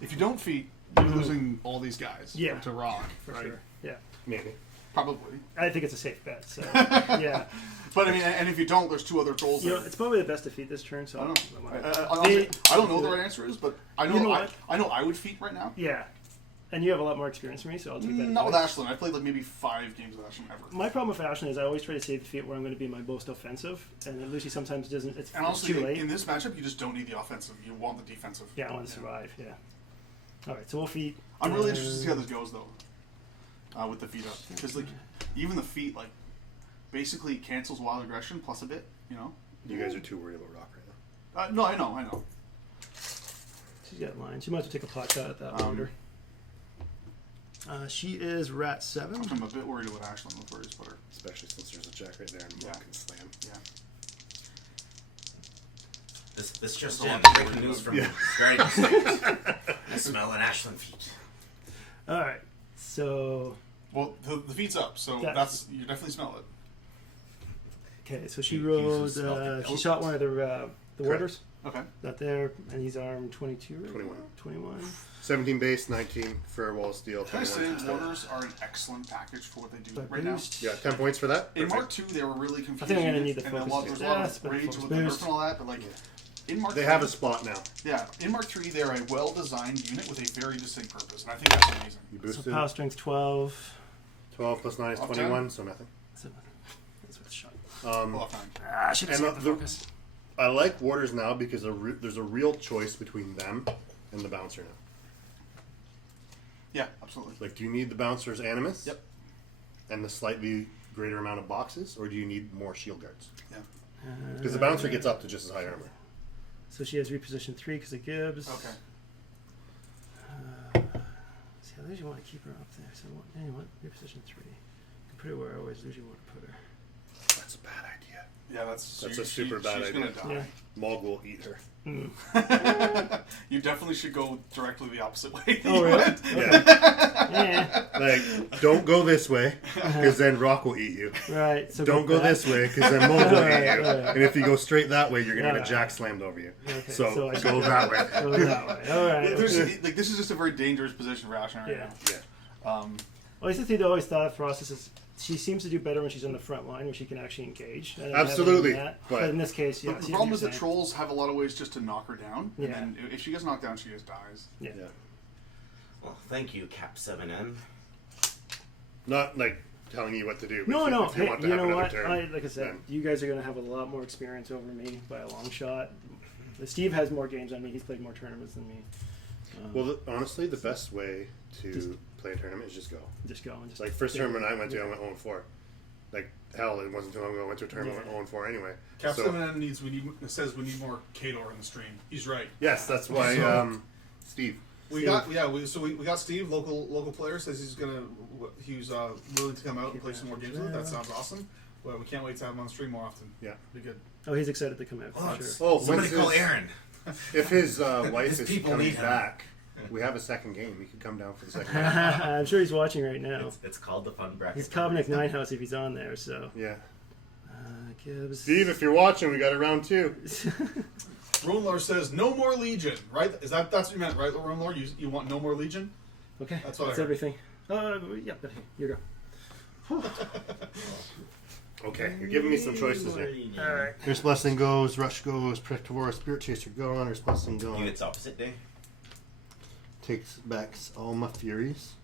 if you don't feat, you're losing all these guys Yeah. to Rock, for right? sure. Yeah, Maybe. Probably. I think it's a safe bet. So yeah, But I mean, and if you don't, there's 2 other trolls you know, there. it's probably the best to feed this turn. So I don't know. I'm- I don't know what the right answer is, but I know, You know what? I know I would feat right now. Yeah, And you have a lot more experience than me, so I'll take that. Not with advice. Ashlynn. I played like maybe 5 games with Ashlynn ever. My problem with Ashlynn is I always try to save the feat where I'm going to be my most offensive, and then Lucy sometimes doesn't. It's And honestly, too late. in this matchup, you just don't need the offensive. You want the defensive. Yeah, I want to survive. Yeah. All right, so we'll feet. I'm really interested to see how this goes, though, with the feet up. Because, like, even the feet, like, basically cancels wild aggression plus a bit, you know? You guys are too worried about rock right now. No, I know. She's got line. She might have to take a pot shot at that wonder. She is rat 7. I'm a bit worried about Ashlynn with where he's put her. Especially since there's a jack right there and Mulg can slam. Yeah. This just That's in. a lot. Breaking news from Strategy Stage. I smell an Ashlynn feet. All right, so Well, the feet's up, so That's- you definitely smell it. okay, so she You rolled. smell it. She shot one of the warders. Okay. Not there, and he's armed 22. Right? 21. 21. 17 base, 19 for wall of steel, Can I 21. say orders are an excellent package for what they do But right now? boost. Yeah, 10 points for that. In Perfect. Mark II, they were really confusing. I think I'm gonna need the and there focus was a lot boost. of Yeah, rage focus with the nerf boost. and all that, but like in Mark They III, have a spot now. Yeah, in Mark III, they're a well-designed unit with a very distinct purpose, and I think that's amazing. You So boosted. power strength 12. 12 plus 9 is Off 21, so nothing. So that's what's shot. Well, fine. Ah, she doesn't And have the the- focus. I like warders now because there's a real choice between them and the bouncer now. Yeah, absolutely. Like, do you need the bouncer's animus? Yep. And the slightly greater amount of boxes, or do you need more shield guards? Yeah. Because the bouncer gets up to just as high armor. So she has reposition 3 because of Gibbs. Okay. See, I usually want to keep her up there. So you know what? Reposition 3. Put her where I always usually want to put her. That's a bad idea. Yeah, that's a super bad she's idea. Gonna die. Mulg will eat her. You definitely should go directly the opposite way. that Oh, you really? went. Yeah. Yeah. Like, don't go this way, because then rock will eat you. Right. So Don't go back. this way, because then Mulg will eat you. Right. And if you go straight that way, you're going to get Yeah. a jack slammed over you. Okay, So, so I go that way. Go that way. All right. There's, Okay. like, this is just a very dangerous position for Ashlynn right Yeah. Yeah. now. Well, I think always thought for us is she seems to do better when she's on the front line where she can actually engage. I don't have Absolutely, any of that. but- But in this case, yeah. The see, problem you're is that saying. trolls have a lot of ways just to knock her down. Yeah. And then if she gets knocked down, she just dies. Yeah. Yeah. Well, thank you, Cap 7N. Not like telling you what to do. But No, if, no. If you Hey, want to you have know another what? turn, Like I said, then- you guys are going to have a lot more experience over me by a long shot. Steve has more games than me. He's played more tournaments than me. Well, honestly, the best way to Just- play a tournament is just go. Just go and just Like, first yeah. tournament I went to, I went 0-4. Like, hell, it wasn't too long ago I went to a tournament, Yeah. I went 0-4 anyway. Captain So, says we need more Kador in the stream. He's right. yes, that's why, Steve. We got we got Steve, local player, says he was willing to come out and play some more games with it. That sounds awesome. Well, we can't wait to have him on stream more often. Yeah. Be good. Oh, he's excited to come out for Oh, sure. Oh, Somebody when's call his- Aaron. If his wife His is people coming need him. back, we have a second game. He could come down for the second game. I'm sure he's watching right now. It's called the Fun Bracket. He's Covenant Nine House if he's on there. So Yeah. Gibbs. Steve, if you're watching, we got a round 2. Roanlor says no more Legion. Right? That's what you meant, right, Roanlor? You want no more Legion? Okay, That's what I heard. everything. Yeah, but here you go. Okay, you're giving me some choices here. All right. Here's Blessing goes, Rush goes, Protector, Spirit Chaser gone, here's Blessing gone. Units opposite day. Takes back all my Furies.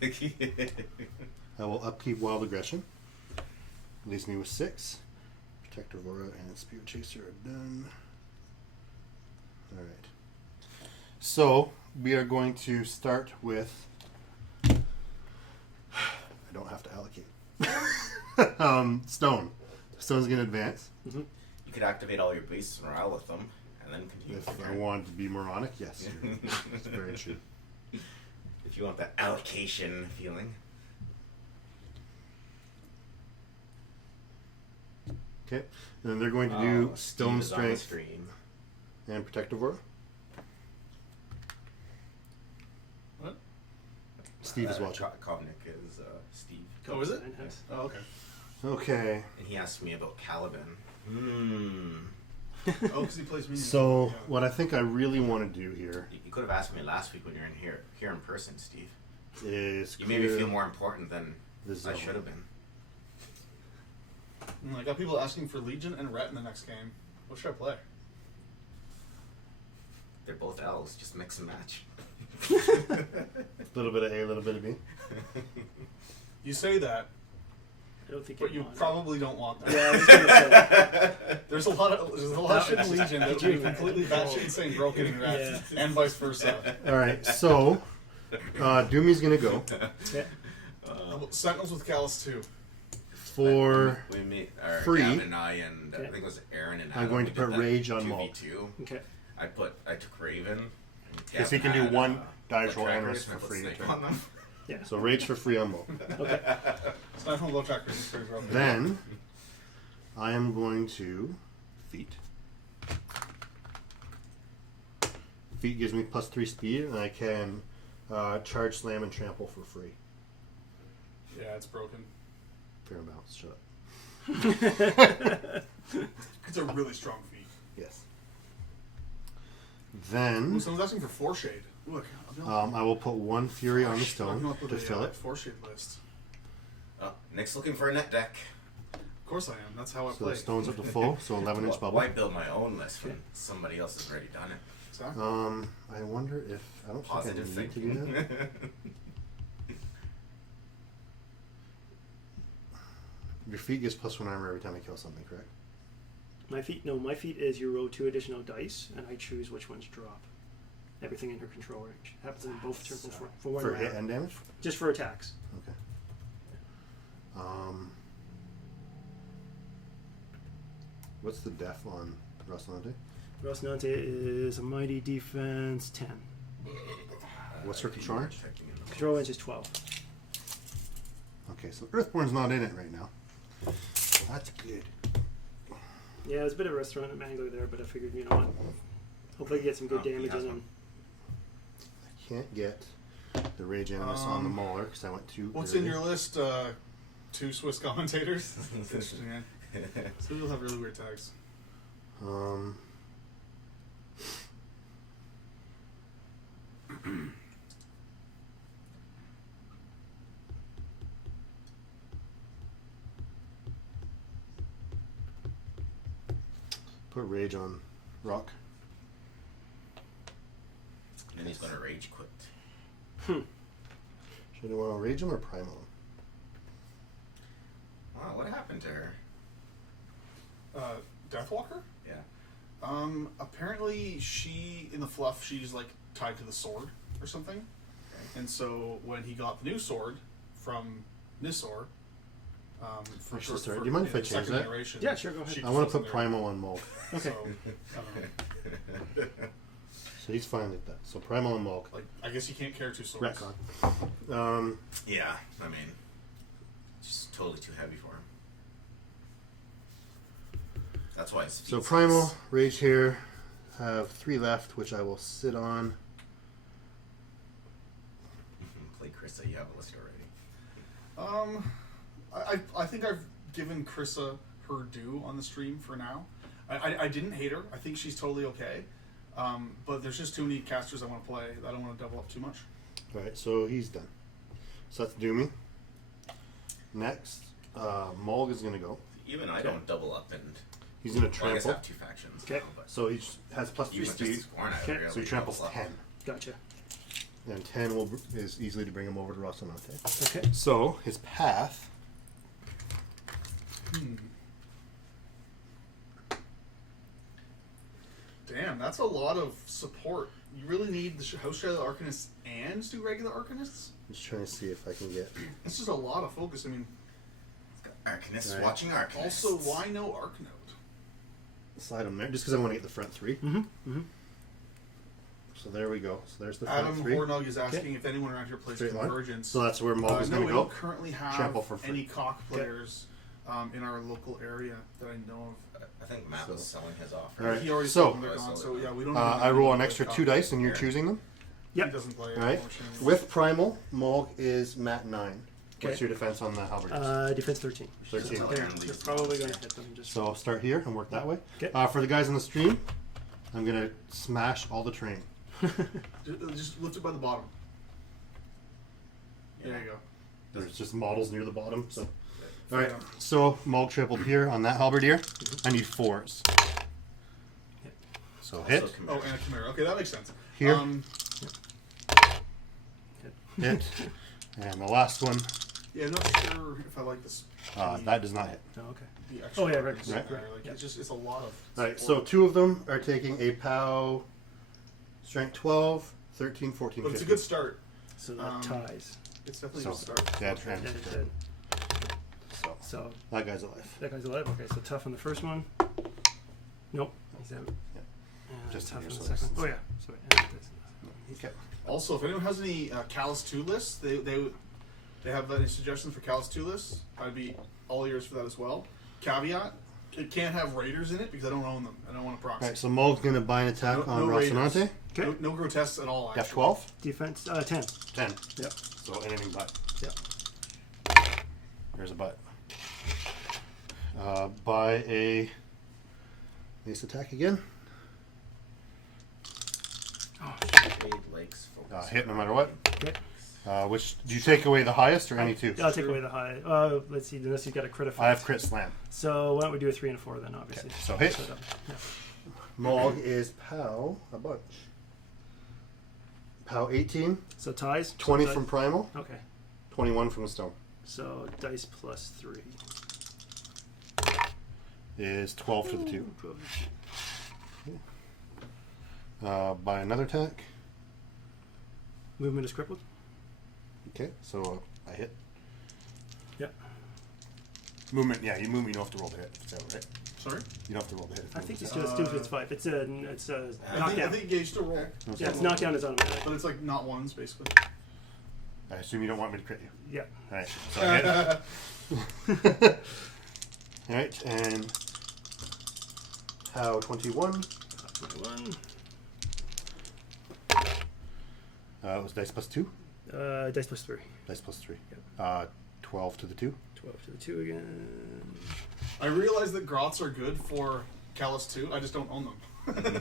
I will upkeep Wild Aggression. Leaves me with 6. Protector Aura and Spirit Chaser are done. Alright. So, we are going to start with... I don't have to allocate. Stone. Stone's going to advance. You could activate all your bases and morale with them, and then continue. If from I there. wanted to be moronic, yes. That's very true. If you want that allocation feeling. Okay. And then they're going to do Steve Stone is on the Strength stream. and Protective Aura. What? Steve is watching. Kovnik is Steve. Oh, is it? Nine House. Oh, okay. Okay. And he asked me about Caliban. Oh, because he plays minions. So, Yeah. what I think I really want to do here You could have asked me last week when you're in here in person, Steve. is You made me clear feel more important than the I zone. should have been. I got people asking for Legion and Ret in the next game. What should I play? They're both L's. Just mix and match. A little bit of A, a little bit of B. You say that, I don't think but you want it. probably don't want that. Yeah, I was gonna say. There's a lot of shit in Legion that would be completely batshit insane broken in rats, and vice versa. All right, so Doomy's gonna go Yeah. Sentinels with Callus 2. for. we meet free. Gavin and I Okay. think it was Aaron and I'm Adam, going we to did put that Rage on Mulg. 2v2. Okay. I took Raven. Because he Gavin can do had, one dice roll and trackers, risk and I for put free. Snake on them. Yeah. So Rage for free on Mulg. Okay. Sniper and low trackers is pretty rough. Then I am going to feet. Feet gives me +3 speed, and I can charge, slam, and trample for free. Yeah, it's broken. Fair amounts. Shut up. It's a really strong feat. Yes. Ooh, Then someone's asking for Foreshade. Look, I will put 1 Fury on the I'm stone coming up with to a fill it. Foreshade list. Oh, Nick's looking for a net deck. Of course I am. That's how I So play. the stone's up to full, so 11-inch bubble. Why build my own list when somebody else has already done it? Exactly. I wonder if I don't Positive think I need to do thinking. that. Your feet gives +1 armor every time I kill something, correct? My feat is you roll 2 additional dice, and I choose which ones drop. Everything in her control range. Happens in both turns for one For round. hit and damage. Just for attacks. Okay. What's the def on Rocinante? Rocinante is a mighty defense 10. What's her control range? Control range is 12. Okay, so Earthborn's not in it right now. That's good. Yeah, it's a bit of a restaurant at Mangler there, but I figured, you know what? Hopefully get some good Oh, he damage has in one. him. I can't get the Rage Animus on the Mauler because I went too What's early. in your list? 2 Swiss commentators. That's interesting, man. So you'll have really weird tags. Put Rage on Rock. And he's gonna rage quit. Should I want to Rage him or Primal him? Wow, what happened to her? Deathwalker? Yeah. Apparently she, in the fluff, she's like tied to the sword or something. And so when he got the new sword from Nyss, Actually, sorry, do you mind if I change second that? generation, Yeah, sure, go ahead. she I want just to put wasn't Primal on Mulg. there. Okay. So, I don't know. So he's fine with that. So Primal and Mulg. Like, I guess you can't carry 2 swords. Retcon. Yeah, I mean, just totally too heavy for him. That's why it's So Primal, Rage here. Have 3 left, which I will sit on. Play Krista, you have a list already. I think I've given Krissa her due on the stream for now. I didn't hate her. I think she's totally okay. But there's just too many casters I want to play. I don't want to double up too much. Alright, so he's done. So that's Doomy. Next, Mulg is going to go. Even I don't double up and. He's going to Well, I guess I trample. have 2 factions. Okay. now, but So he has +3 even just speed. exploring, I Okay. rarely So he tramples double up. 10. Gotcha. And 10 is easily to bring him over to Rocinante. Okay. So his path. Damn, that's a lot of support. You really need the House Shadow Arcanists and 2 regular Arcanists? I'm just trying to see if I can get. This is a lot of focus. I mean, Arcanists Right. watching Arcanists. also, why no Arc Node? Slide him there, just because I want to get the front 3. Mm-hmm. Mm-hmm. So there we go. So there's the front Adam 3. Hornug is asking if anyone around here plays Straight line. Convergence. So that's where Mulg is no, going we to go. don't currently have Trample for free. any cock players in our local area that I know I think Matt was selling his offer. All of. right. He already So- sold them, they're gone, so yeah, we don't. even I know roll if an he extra plays 2 cock. dice, and you're Here. choosing them. He Yep. doesn't play. All right. unfortunately. With Primal, Mulg is Mat 9. What's Okay. your defense on the halberdiers? Defense 13. 13. So- They're probably going to hit them. Just So start here and work that way. Okay. For the guys on the stream, I'm going to smash all the terrain. Just lift it by the bottom. Yeah. There you go. There's just models near the bottom. So, all Fair right. enough. So Mulg tripled here on that halberdier. I need 4s. So hit Also Oh, and a Chimera. Okay, that makes sense. here. Hit. And the last one, Yeah, I'm not sure if I like this. that does not hit. Oh, okay. The extra Oh, yeah, right, fucking right, support. right. Like, Yeah. it's a lot of. Alright, so support. 2 of them are taking a POW strength 12, 13, 14, But it's a 15. good start. So that ties. It's definitely So, a good start. dead Yeah, and it dead. did. So, So that guy's alive. that guy's alive. Okay, so tough on the first one. Nope, he's out. Yeah. And Just tough in on your the second. slice. Oh yeah, sorry. And this. Okay. Also, if anyone has any Callus 2 lists, they have any suggestions for Callus 2 lists, I'd be all ears for that as well. Caveat: it can't have raiders in it because I don't own them. I don't want to proxy. Alright, so Mulg's going to buy an attack No- on no raiders. Rocinante. Okay. No grotesques at all. Actually. F12? Defense 10. 10. Yep. So anything but. Yep. There's a butt. Buy a Nyss attack again. Oh, Shade Lakes focus. Hit no matter what. okay. Which do you take away the highest or any two? I'll take away the high. Let's see. Unless you've got a crit effect. I have crit slam. So why don't we do a 3 and a 4 then? Obviously. Okay, so hit. Yeah. Mulg is POW a bunch. POW 18, So ties. 20 so from Primal, Okay. 21 from the Stone. So dice plus 3. Is 12 to the 2. 12. Buy another attack. Movement is crippled. Okay, so I hit. Yep. Movement, yeah, you move, you don't have to roll the hit. Is that right? Sorry. You don't have to roll the hit. I think it's it's just it's 5. It's a I knockdown. think Gage to roll, Yeah, it's knockdown is automatic. but it's like not ones basically. I assume you don't want me to crit you. Yeah. Alright, so I hit. Alright, and POW 21. 21. It was dice plus 2. Dice plus 3. Dice plus 3. Yep. 12 to the 2. 12 to the 2 again. I realize that grots are good for Callus 2. I just don't own them. I mean,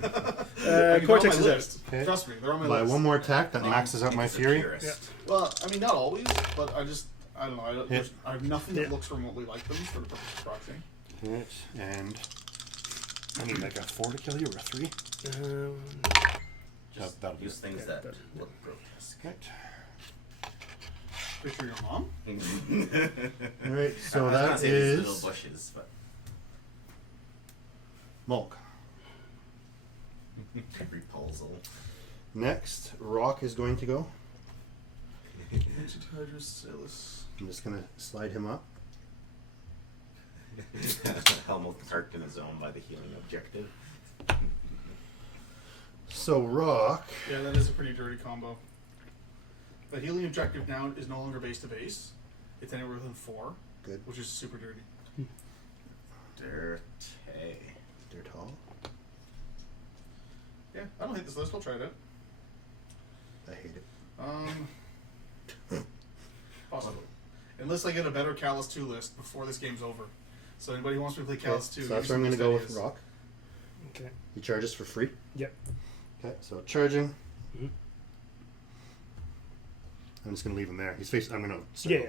they're Cortex on is my out. list. Okay. Trust me, they're on my Buy list. one more attack that maxes out Thank my you for fury. purist. Well, I mean, not always, but I don't know. Hit. I have nothing Yeah. that looks remotely like them for the purpose of proxying. Alright, and I need like a 4 to kill you or a 3. Just That'll be use it. things Yeah, that that- look grotesque. Right. Picture your mom. Alright, so I was that gonna say these is little bushes, but Mulg. repulsal. Next, Rock is going to go. Ancient Hydra, Sailus. I'm just going to slide him up. Helmut parked in a zone by the healing objective. So Rock, Yeah, that is a pretty dirty combo. The healing objective now is no longer base to base. It's anywhere within 4, good. which is super dirty. Dirty. They're tall. Yeah, I don't hate this list. I'll try it out. I hate it. Possibly. Unless I get a better Callus 2 list before this game's over. So anybody who wants me to play Callus 2, so that's give where me I'm some going to go ideas. with Rock. Okay. He charges for free. Yep. Okay, so charging. Mhm. I'm just going to leave him there. He's facing. I'm going to. Yeah.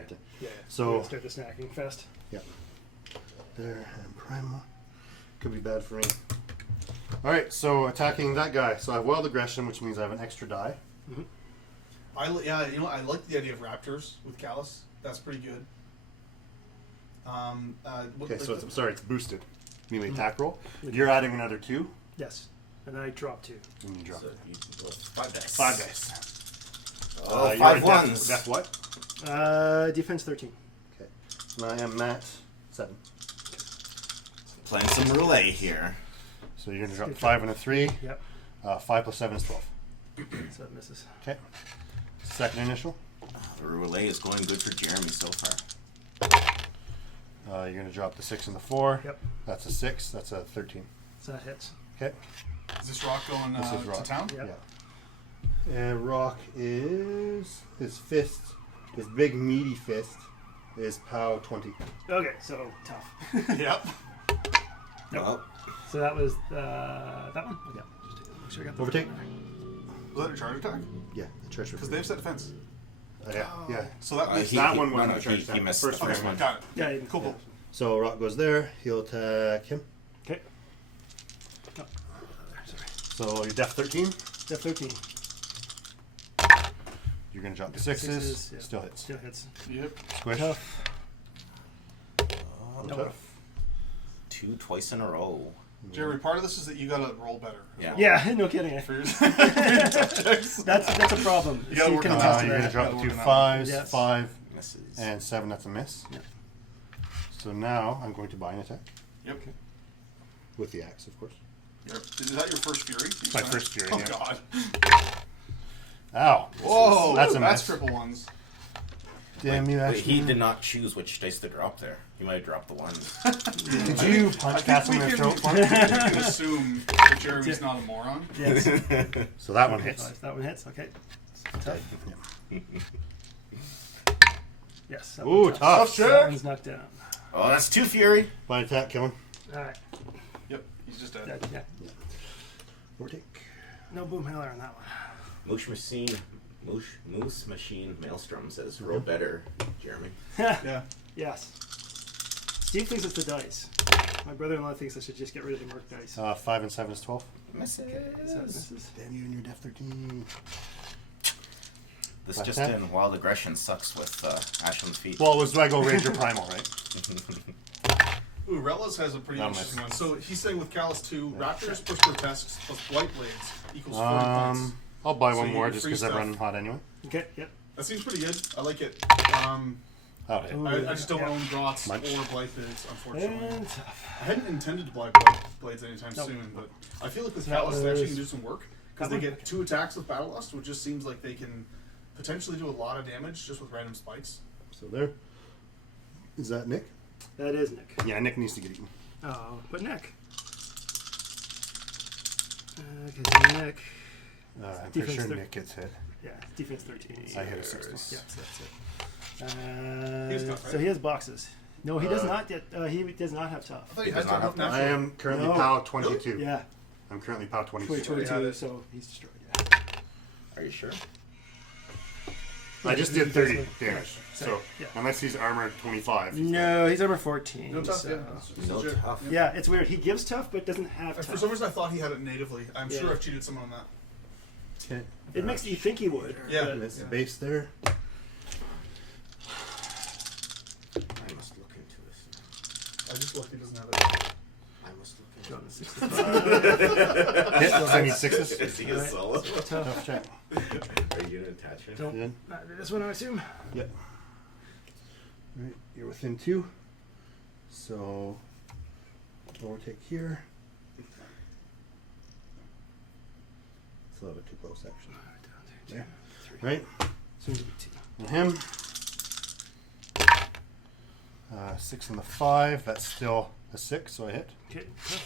Yeah. So- We'll start the snacking fest. Yeah. There and primal. Could be bad for me. All right, so attacking that guy. So I have wild aggression, which means I have an extra die. I like the idea of raptors with Callus. That's pretty good. Okay, so it's sorry, it's boosted. Melee Mhm. attack roll. Okay. You're adding another 2, Yes. And I drop 2. and you drop So it. you roll 5 dice. 5 dice. Oh, You're 5 a ones. Death what? Defense 13. Okay. And I am at 7. Playing some roulette here. So you're going to drop 5 and a 3. Yep. 5 plus 7 is 12. So that misses. Okay. Second initial. The roulette is going good for Jeremy so far. You're going to drop the 6 and the 4. Yep. That's a 6. That's a 13. So that hits. Okay. Is this rock going This is rock. to town? Yep. Yeah. And Rock is his fist, his big meaty fist, is POW 20. Okay, so tough. Yep. Well, So that was that one? Okay. Just make sure I got the Overtake. Was that a charge attack? Yeah, the charge for Because they have set defense. yeah. So that means that one went no, on the charge he attack. missed First the one first went. one. Got it. Yeah, you- Cool. So Rock goes there. He'll attack him. Okay. Oh, sorry. So you're def 13. Def 13. You're going to drop sixes. Sixes, yeah. Still hits. Still hits. Yep. Squish. Tough. Tough. Nope. 2 twice in a row. Jeremy, part of this is that you gotta roll better. Yeah. Yeah, no kidding. For your That's a problem. You gotta Steve work can on attest that. to You're going to that. drop Gotta two work on that. fives, Yes. 5, Misses. and 7. That's a miss. Yeah. So now I'm going to buy an attack. Yep. Okay. With the axe, of course. Yep. Is that your first fury? You My spent? first fury, Oh yeah. god. Ow. Whoa. That's a That's miss. triple ones. Damn you, Wait, actually. he did not choose which dice to drop there. He might have dropped the ones. Did you punch cast him in the throat for We me? can assume that Jeremy's not a moron. Yes. So that one hits. That one hits. Okay. Tough. Yes. That Ooh, one's tough. That one's knocked down. Oh, that's 2 fury. Buy an attack, kill him. All right. Yep. He's just dead. Dead, yeah. Overtake. No boom hailer on that one. Moose Machine Maelstrom says, roll better, Jeremy. Yeah. Yes. Steve thinks it's the dice. My brother-in-law thinks I should just get rid of the Merc dice. 5 and 7 is 12. Misses. So that misses. Damn you and your Def 13. This Like just that? in, Wild Aggression sucks with Ashlyn's feet. Well, it was do I go Ranger Primal, right? Ooh, Rella's has a pretty That interesting miss. one. So he's saying with Callus 2, Raptors plus grotesques plus blight blades equals 40 points. I'll buy So one you more get just free because I'm stuff. running hot anyway. Okay. Yep. That seems pretty good. I like it. Oh, hit. Ooh. I just don't Yeah. own grots Much. or blight blades, unfortunately. And tough. I hadn't intended to buy blades anytime Nope. soon, but I feel like with So that Callus they actually was- can do some work because they get 2 attacks with Battle Lust, which just seems like they can potentially do a lot of damage just with random spikes. So there. Is that Nick? That is Nick. Yeah, Nick needs to get eaten. Oh, but Nick. Okay, so Nick. I'm pretty Defense sure thir- Nick gets hit. Yeah, defense 13. I hit a 60. Yeah, so that's it. He's tough, right? So he has boxes. No, he does not yet. He does not have tough. I thought you Does had not to have have I am currently No. POW 22. Yeah, I'm currently POW 22. 22, so he's destroyed. Yeah. Are you sure? I just did 30 damage. So, Yeah. unless he's armored 25. he's No, he's armor 14. No tough, so. yeah. It's No legit. tough. Yeah, it's weird. He gives tough, but doesn't have For tough. some reason, I thought he had it natively. I'm Yeah. sure I've cheated someone on that. dead. It makes you think he would. Yeah. but- And it's the base there. I must look into this now. I just lucky he doesn't have it. I must look into John, this. 65. Hit, so I need 6s. Is he a Alright. solo? Tough. Tough check. Are you gonna attach him? Don't. Good. This one, I assume. Yep. Alright, you're within 2. So, overtake here. It's a little bit too close, actually. There. Right? Soon to be 2. And him. 6 on the 5. That's still a 6, so I hit. Okay. Tough.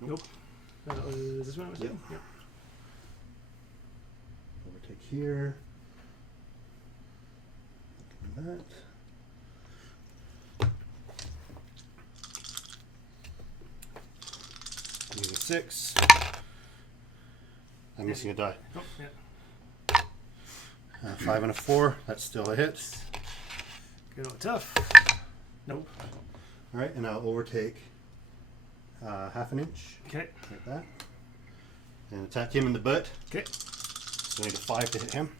Nope. Is this one I was doing? Yep. Overtake here. Look at that. Use a 6. I'm missing a die. Oh, yeah. 5 and a 4. That's still a hit. Good old tough. Nope. All right, and I'll overtake half an inch Okay. like that, and attack him in the butt. Okay. So I need a 5 to hit him.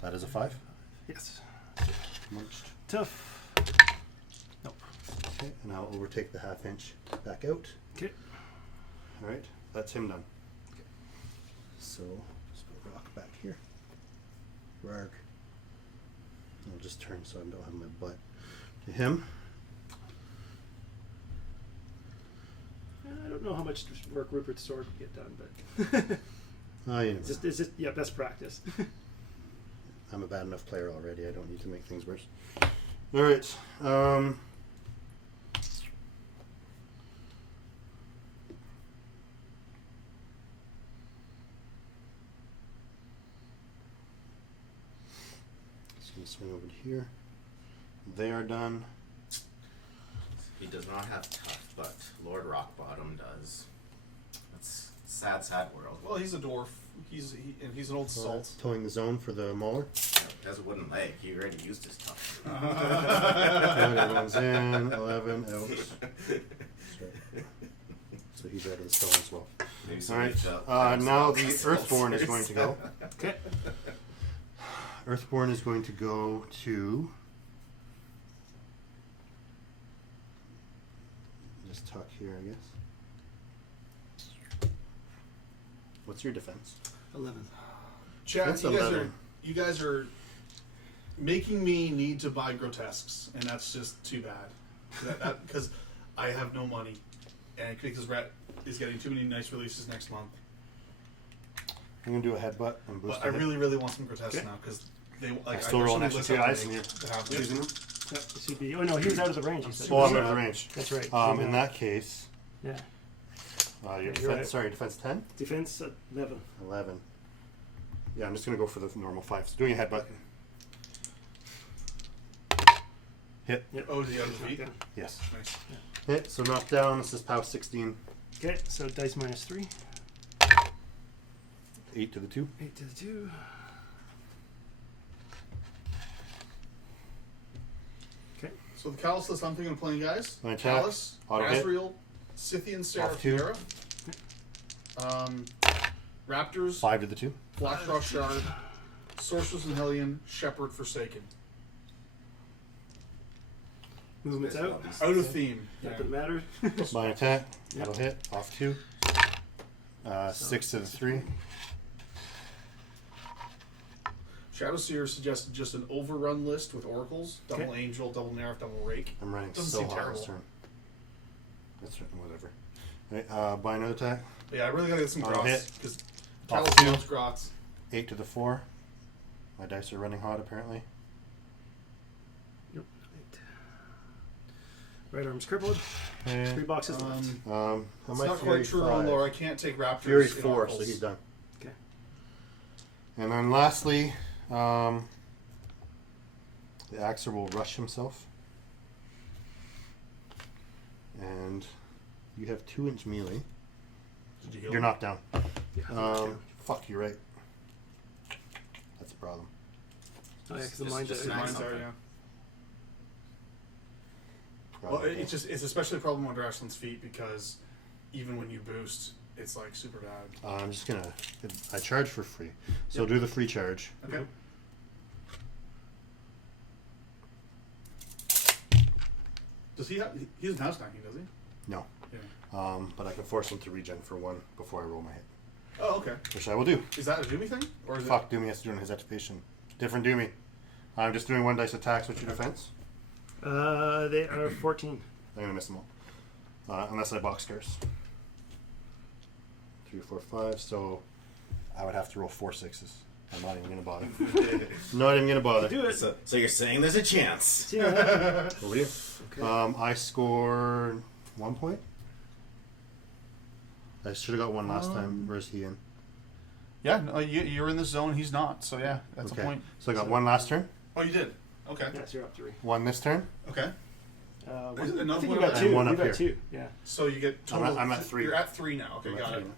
That is a 5. Yes. Munched. Tough. Nope. Okay, and I'll overtake the half inch back out. Okay. All right, that's him done. So just go rock back here. Rarg. I'll just turn so I don't have my butt to him. I don't know how much work Rupert's sword would get done, but Oh, you know, it's just yeah, best practice. I'm a bad enough player already. I don't need to make things worse. All right. Just gonna swing over to here. They are done. He does not have tough, but Lord Rockbottom does. That's sad, sad world. Well, he's a dwarf. And he's an old salt. Towing the zone for the Mauler. He has a wooden leg. He already used his tough. Okay, everyone's in. 11 out. So he's out of the stone as well. Maybe All somebody right. felt Now the themselves. Earthborn is going to go. Okay. Earthborn is going to go to. Just tuck here, I guess. What's your defense? 11. Chad, That's you guys 11. are making me need to buy grotesques, and that's just too bad. Because I have no money, and because Rhett is getting too many nice releases next month. I'm gonna do a headbutt and boost. But I really, really want some grotesques Okay. now because they like. I still roll an extra list 2 out dice, to and make you're to have choosing them. Yep, it should be. Oh no, he was out of the range. He said. Oh, I'm out of the range. That's right. In that case, Yeah. your you're defense. right. Sorry, defense 10, Defense 11. 11. Yeah, I'm just gonna go for the normal 5. So doing a headbutt. Hit. Yep. Oh, the other feet. Knockdown. Yes. Nice. Hit. So knocked down. This is POW 16. Okay, so dice minus 3. 8 to the 2. 8 to the 2. Okay. So the Callus list I'm thinking of playing, guys. My attack. Callus, Auto hit. Azrael, Scythian Off 2. Seraphira, Raptors, 5 to the 2. Blackrock Shard, Sorceress and Hellion, Shepherd Forsaken. Movement's out. Out of theme. Not that it matters. My attack. Yep. That'll hit. Off 2. 6 to the 3. Shadowseer suggested just an overrun list with oracles, double Okay. angel, double nerf, double rake. I'm running Doesn't so seem hot terrible. this turn. That's whatever. Right, buy another attack. But yeah, I really gotta get some Auto grots hit. because Off Callus 2. loves grots. 8 to the 4. My dice are running hot apparently. Yep. 8. Right arm's crippled. 3 And, boxes left. how It's am I not Fury quite true, 5? Lore. I can't take Raptors. Fury's in 4, oracles. so he's done. Okay. And then lastly, the Axer will rush himself. And you have 2-inch melee. Did you heal You're him? knocked down. Yeah. Fuck, you're right. That's a problem. Oh, yeah, because the Just- mind's just out. nice. Mine's something. are, yeah. Well, Probably. it's especially a problem under Ashlyn's feet because even when you boost, it's like super bad. I'm just gonna. I charge for free, so Yep. do the free charge. Okay. Does he have? He doesn't have stacking, does he? No, Yeah. but I can force him to regen for 1 before I roll my hit, Oh, okay. which I will do. Is that a Doomy thing, or is Fuck, Doomy has to do in his activation. Different Doomy. I'm just doing 1 dice attacks. What's your defense? They are 14. I'm gonna miss them all, unless I box curse. 3, 4, 5. So I would have to roll 4 6s. I'm not even gonna bother. it? Not even gonna bother. Do it. So you're saying there's a chance? See you later. Over here. Okay. I scored 1 point. I should have got 1 last time. Where's he in? Yeah, no, you're in the zone. He's not. So yeah, that's Okay. a point. So I got 1 last turn. Oh, you did. Okay. Yes, you're up 3. 1 this turn. Okay. Is it I another think one you got up 2. and 1 You up got here. 2. Yeah. So you get total. I'm at 3. You're at 3 now. Okay, I'm at got 3 it. now.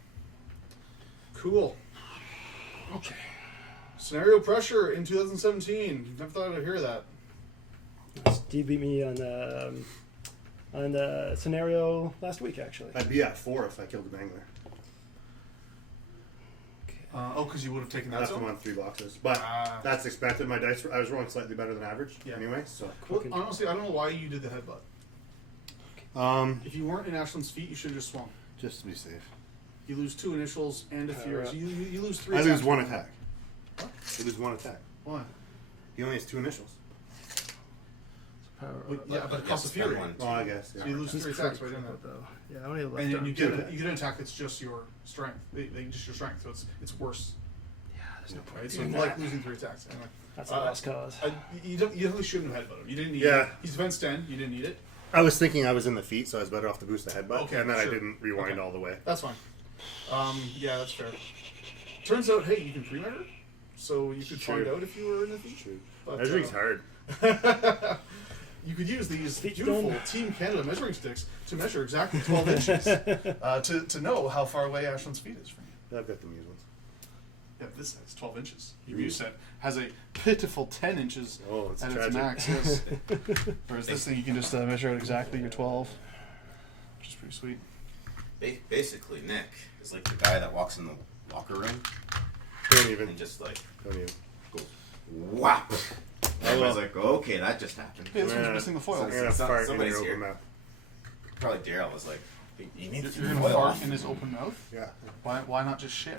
Cool. Okay. Scenario pressure in 2017. Never thought I'd hear that. Steve beat me on the scenario last week, actually. I'd be at 4 if I killed the Mangler. Because you would have taken I that left him zone. on 3 boxes, but that's expected. My dice, I was rolling slightly better than average. Yeah. Anyway, so Well, honestly, I don't know why you did the headbutt. If you weren't in Ashlyn's feet, you should have just swung. just to be safe, You lose 2 initials and a fury. So you lose 3. I lose attacks 1 from him. attack. What? I lose 1 attack. Why? He only has 2 initials. Power Well, up. yeah, but it costs a spend fury. one. Well, I guess. So you lose He's 3 pretty attacks by doing crippled, that. though. Yeah, I only have left And arm. you get an attack that's just your strength. They just your strength, so it's worse. Yeah, there's no point. Right? So doing it's that. like losing 3 attacks. Anyway, That's a lost cause. you definitely shouldn't have headbutted him. You didn't need Yeah. it. He's defense 10. You didn't need it. I was thinking I was in the feet, so I was better off to boost the headbutt, Okay, and then I sure. didn't rewind Okay. all the way. That's fine. Yeah, that's fair. Turns out, hey, you can pre-measure, so you could True. find out if you were in the feet. True. But, Measuring's hard. You could use these Feet beautiful done. Team Canada measuring sticks to measure exactly 12 inches to know how far away Ashlyn's feet is from you. I've got the Muse ones. Yeah, this has 12 inches. Your Muse set has a pitiful 10 inches Oh, it's at tragic. its max. Yes. Whereas this thing, you can just measure out exactly your 12, which is pretty sweet. Basically, Nick is like the guy that walks in the locker room Don't even. and just like Don't even. goes whap. Everyone's well. like, okay, that just happened. Hey, this one's missing the foil. I'm gonna Some- fart in somebody's your here. open mouth. Probably Darrell was like, you need You're to gonna foil fart off. in his open mouth? Yeah. Why not just shit?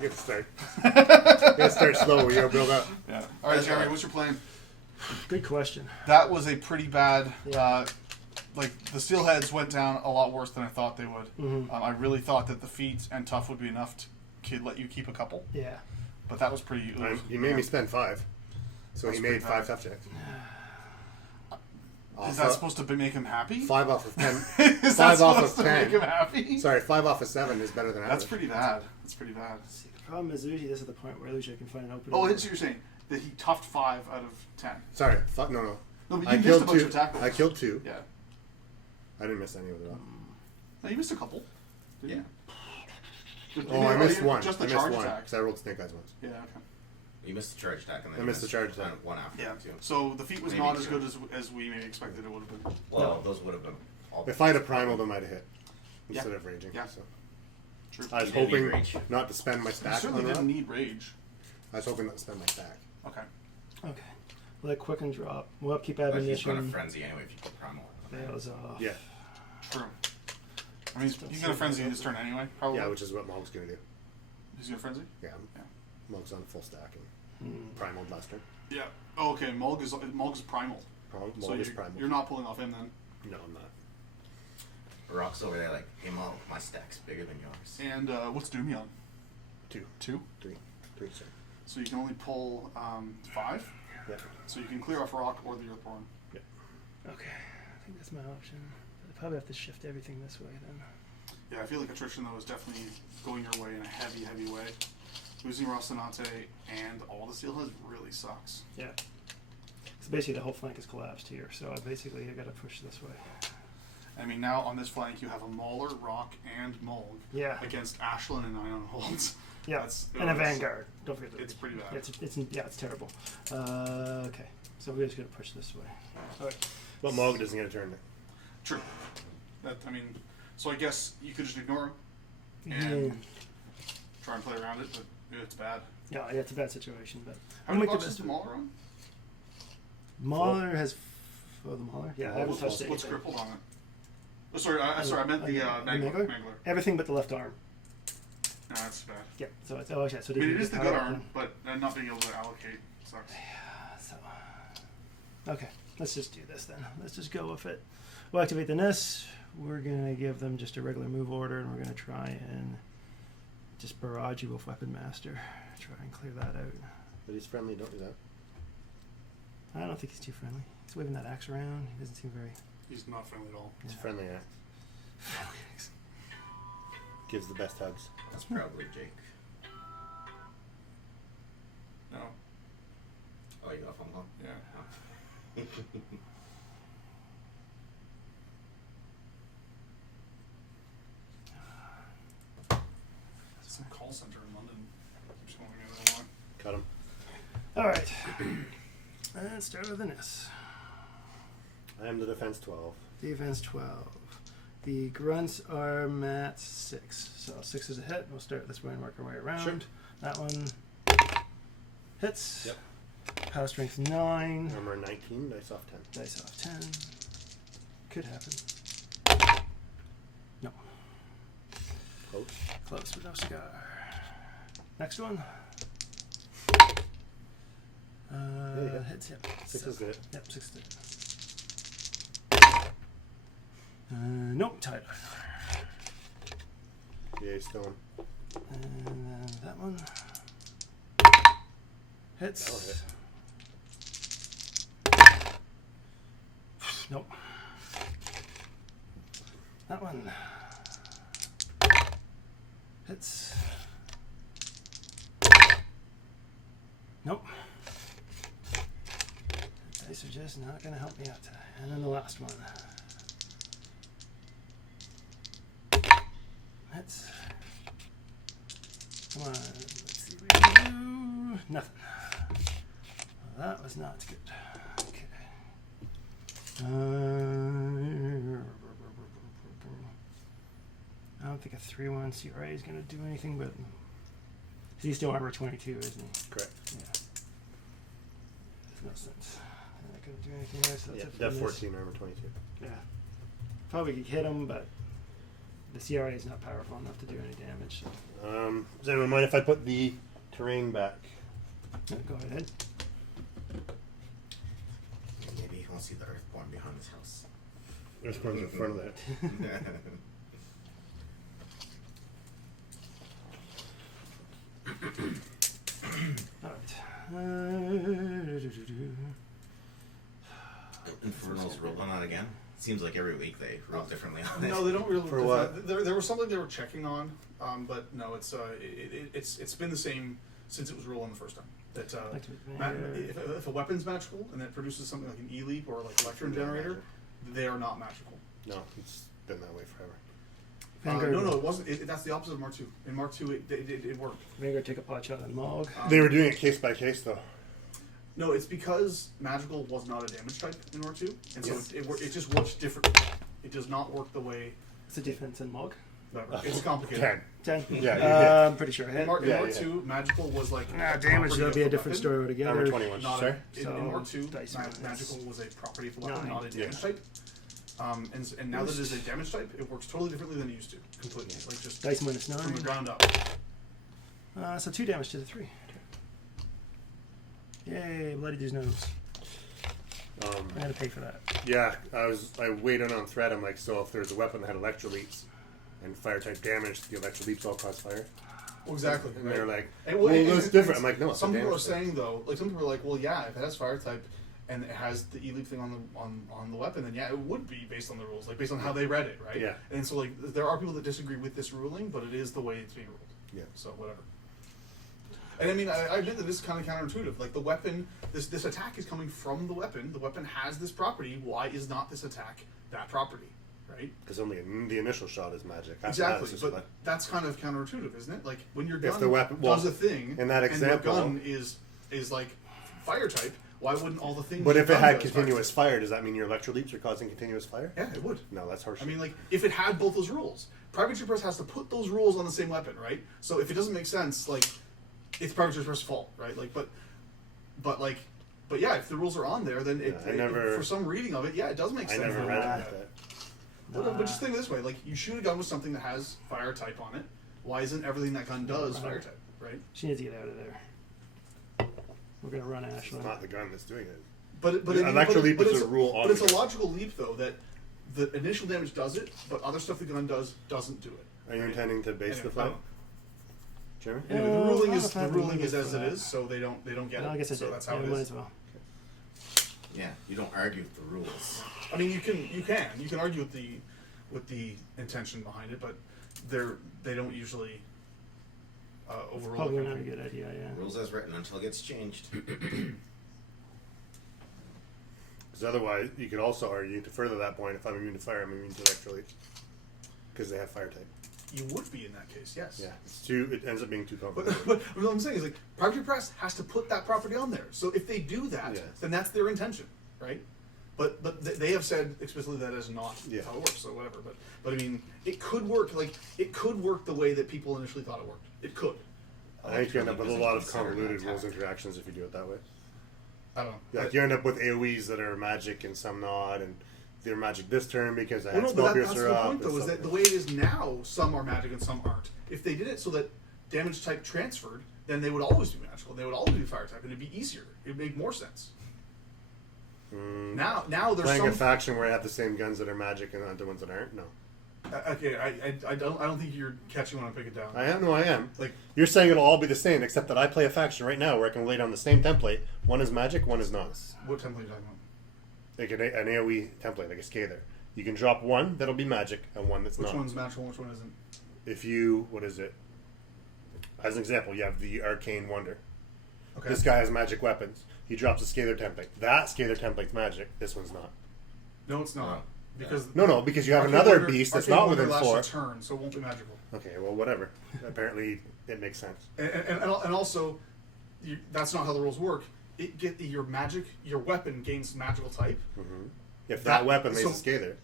You gotta start. You gotta start slow. You gotta build up. Yeah. All right, Jeremy, what's your plan? Good question. That was a pretty bad. Yeah. Like the Steelheads went down a lot worse than I thought they would. Mhm. I really thought that the feet and tough would be enough to let you keep a couple, Yeah. but that was pretty. You made me spend 5. So That's he made pretty 5 bad. tough checks. Is that supposed to make him happy? 5 off of 10. Is 5 that off supposed of to 10. make him happy? Sorry, 5 off of 7 is better than average. That's pretty bad. That's pretty bad. See, the problem is usually this is the point where usually I can find an opening. Oh, so you're saying that he toughed 5 out of 10? Sorry, no. No, but I you missed a killed bunch 2. of attack rolls. I killed 2. Yeah. I didn't miss any of it all. No, you missed a couple. Yeah. Oh, I missed 1. Just the I missed charge 1 attack. because I rolled Snake Eyes once. Yeah. Okay. You missed the charge attack, and then I you missed the charge attack. one after Yeah. too. So the feat was Maybe not as 2. good as we maybe expected it would have been. Well, those would have been all. If I had a primal, they might have hit instead Yeah. of raging. Yeah. So. True. I was You didn't hoping need rage. not to spend my You stack certainly on didn't that. need rage. I was hoping not to spend my stack. Okay. Okay. Well, that quick and drop. We'll keep But he's going to ammunition. frenzy anyway if you put primal. Fails off. Yeah. True. I mean, he's gonna frenzy this turn anyway, probably. Yeah, which is what Mulg's going to do. He's gonna frenzy. Yeah. Yeah. Mulg's on full stack and Hmm. primal last turn. Yeah. Oh, okay. Mulg's primal. Mulg So is you're, primal. you're not pulling off him then. No, I'm not. Rock's over there like, hey Mulg, my stack's bigger than yours. And what's Doomy on? 2. 2. 3. 3, sorry. So you can only pull 5. Yeah. So you can clear off Rock or the Earthborn. Okay. I think that's my option. I probably have to shift everything this way then. Yeah, I feel like attrition though is definitely going your way in a heavy, heavy way. Losing Rocinante and all the Steelheads really sucks. Yeah. So basically the whole flank is collapsed here, so I got to push this way. I mean, now on this flank you have a Mauler, Rock, and Mulg Yeah. against Ashlynn and Ion Holds. Yeah. That's- And a it's- Vanguard. Don't forget that. It's pretty bad. It's terrible. Okay. So we're just going to push this way. Okay. But Mulg doesn't get a turn. True. So I guess you could just ignore him and try and play around it, but it's bad. Yeah, it's a bad situation, but How we'll many make the boxes best does of it. Mauler on? Mauler has. The Mauler? Yeah, I haven't touched it. What's crippled on it? Oh, sorry, I meant the Mangler? Mangler. Everything but the left arm. No, that's bad. Yeah, so it's. Oh, yeah, so I mean, it is the good power arm, then. but not being able to allocate sucks. So, okay, let's just do this then. Let's just go with it. We'll activate the Nyss. We're going to give them just a regular move order, and we're going to try and just barrage you with Weapon Master. Try and clear that out. But he's friendly, don't do that. I don't think he's too friendly. He's waving that axe around. He doesn't seem very... He's not friendly at all. It's Yeah. friendly axe. Gives the best hugs. That's probably Jake. No. Oh, you got a phone call? Yeah. Oh. Some call center in London. Keeps going the other one. Cut him. All right. And start with the Nyss. I am the defense 12. Defense 12. The grunts are mat 6. So 6 is a hit. We'll start this way and work our way around. Sure. That one hits. Yep. Power strength 9. Armor 19, dice off 10. Dice off 10. Could happen. No. Close. Close, but no cigar. Next one. Yeah. Hits, yep. 6 is it. Yep, 6 is it. Nope, tied. GA stone. And then that one. Hits. That'll hit. Nope. That one. Hits. Nope. Dice are just not going to help me out today. And then the last one. Hits. Come on. Let's see what we can do. Nothing. Well, that was not good. Okay. don't think a 3/1 CRA is going to do anything, but he's still armor 22, isn't he? Correct. Yeah. There's no sense. I'm not going to do anything else. So that's Yeah, it for def this. 14, armor 22. Yeah. Probably could hit him, but the CRA is not powerful enough to do any damage. So. Does anyone mind if I put the terrain back? Yeah, go ahead. Maybe he won't see the Earthborn behind his house. Earthborn's in front of that. Infernal's rolling on again. Seems like every week they roll differently on it. No, they don't really. For what? There was something they were checking on, but no, it's been the same since it was rolling the first time. That if a weapon's magical and it produces something like an E-leap or like electron generator, they are not magical. No, it's been that way forever. No, it wasn't. That's the opposite of Mark II. In Mark II, it worked. Vanguard take a pot shot on Mulg. They were doing it case by case, though. No, it's because magical was not a damage type in Mark II, and so Yes. it just works differently. It does not work the way. What's the difference in Mulg? It's complicated. 10. 10. Yeah, you hit. I'm pretty sure I hit. In Mark Yeah, II, magical was like Nah, a damage, property that'd of be a the different weapon. story altogether. Armor 21. Not Sorry? in Mark II, dice minus magical was a property of the weapon, 9. not a damage type. And now that it is a damage type, it works totally differently than it used to. Completely, like just Dice minus 9. from the ground up. So 2 damage to the 3. Yay, bloody dude's nose. I had to pay for that. Yeah, I waited on thread. I'm like, so if there's a weapon that had electroleaps and fire type damage, the electroleaps all cause fire. Well, exactly. And they're like, And well, and that's different. I'm like, no. It's Some a people are damage type. saying though, like some people are like, well, yeah, if it has fire type and it has the E-leap thing on the weapon, then yeah, it would be based on the rules, like based on how they read it, right? Yeah. And so like there are people that disagree with this ruling, but it is the way it's being ruled. Yeah. So whatever. And I mean, I admit that this is kind of counterintuitive. Like the weapon, this attack is coming from the weapon. The weapon has this property. Why is not this attack that property, right? Because only the initial shot is magic. After Exactly, that, it's just but like, that's kind of counterintuitive, isn't it? Like when your gun If the weapon- well, does a thing, in that example- and your gun is like fire type, why wouldn't all the things? but your if it gun had does continuous fire, does that mean your electroleaps are causing continuous fire? Yeah, it would. No, that's harsh. I mean, like if it had both those rules, Private Press has to put those rules on the same weapon, right? So if it doesn't make sense, like it's Private Press' fault, right? Like, but yeah, if the rules are on there, then for some reading of it, yeah, it does make I sense. never that read it it like would. that. But just think of it this way: like you shoot a gun with something that has fire type on it. Why isn't everything that gun does fire type, right? She needs to get out of there. We're going to run It's Ashlynn. not the gun that's doing it. But Electroleap is it's a rule on But it's the a gun. logical leap, though, that the initial damage does it, but other stuff the gun does doesn't do it. Are you intending to base the fight, Jeremy? Anyway, Yeah, the ruling I is don't know if I have as for it that. is, so they don't get Well, I it. guess I So did. that's how Yeah, it might is. as well. Yeah, you don't argue with the rules. I mean, you can argue with the intention behind it, but they don't usually overrule. Probably the not a country. good idea, yeah. Rules as written until it gets changed. Because otherwise, you could also argue to further that point, if I'm immune to fire, I'm immune to electroleap. Because they have fire type. You would be in that case, yes. Yeah, it ends up being too But, complicated. but what I'm saying is, like, Private Press has to put that property on there. So if they do that, Yes. then that's their intention, right? But they have said explicitly that is not Yeah. how it works. So whatever. But I mean, it could work. Like it could work the way that people initially thought it worked. It could. I think you end up with a lot of Considered an convoluted rules attack. interactions if you do it that way. I don't know. Like you end up with AoEs that are magic and some not, and they're magic this turn because I Well, had no, spell but that's piercer the up. point, though, and is that something. the way it is now, some are magic and some aren't. If they did it so that damage type transferred, then they would always be magical. They would always be fire type, and it'd be easier. It'd make more sense. Now there's Playing some a faction where I have the same guns that are magic and other ones that aren't. No, Okay, I don't think you're catching when I pick it down. I am. No, I am. Like You're saying it'll all be the same, except that I play a faction right now where I can lay down the same template. One is magic, one is not. what template are you talking about? Like an AoE template, like a Scather. You can drop one that'll be magic and one that's Which not. one's magical and which one isn't? If you, what is it? As an example, you have the Arcane Wonder. Okay. This guy has magic weapons. He drops a Scalar template. That Scalar template's magic. This one's not. No, it's not. Because No, because you have Arcane another Wonder- beast that's Arcane not Wonder within lasts 4. a turn, so it won't be magical. Okay, well, whatever. Apparently, it makes sense. And also, that's not how the rules work. Your weapon gains magical type. If that weapon makes so a Scalar.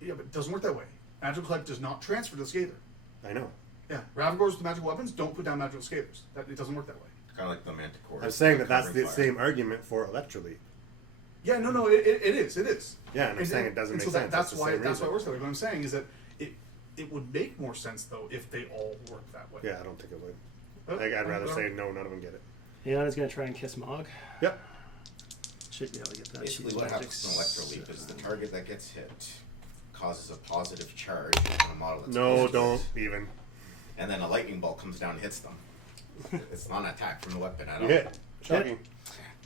Yeah, but it doesn't work that way. Magical type does not transfer to the Scather. I know. Yeah, Ravagors with magical weapons don't put down magical scalers. It doesn't work that way. Kind of like the Manticore. I'm saying that that's covering the fire. same argument for Electroleap. Yeah, no, it is. Yeah, and I'm saying it doesn't make so sense. That's It's the why same it reason. works that way. What I'm saying is that it would make more sense though if they all worked that way. Yeah, I don't think it would. But, I'd rather but- say no, none of them get it. Iana's gonna try and kiss Mulg. Yep. Should be able to get that. Basically, She's what magic happens in Electroleap is the 7. target that gets hit causes a positive charge on a model that's No, close to don't it. even. And then a lightning bolt comes down and hits them. It's not an attack from the weapon at all. You hit. Shocking.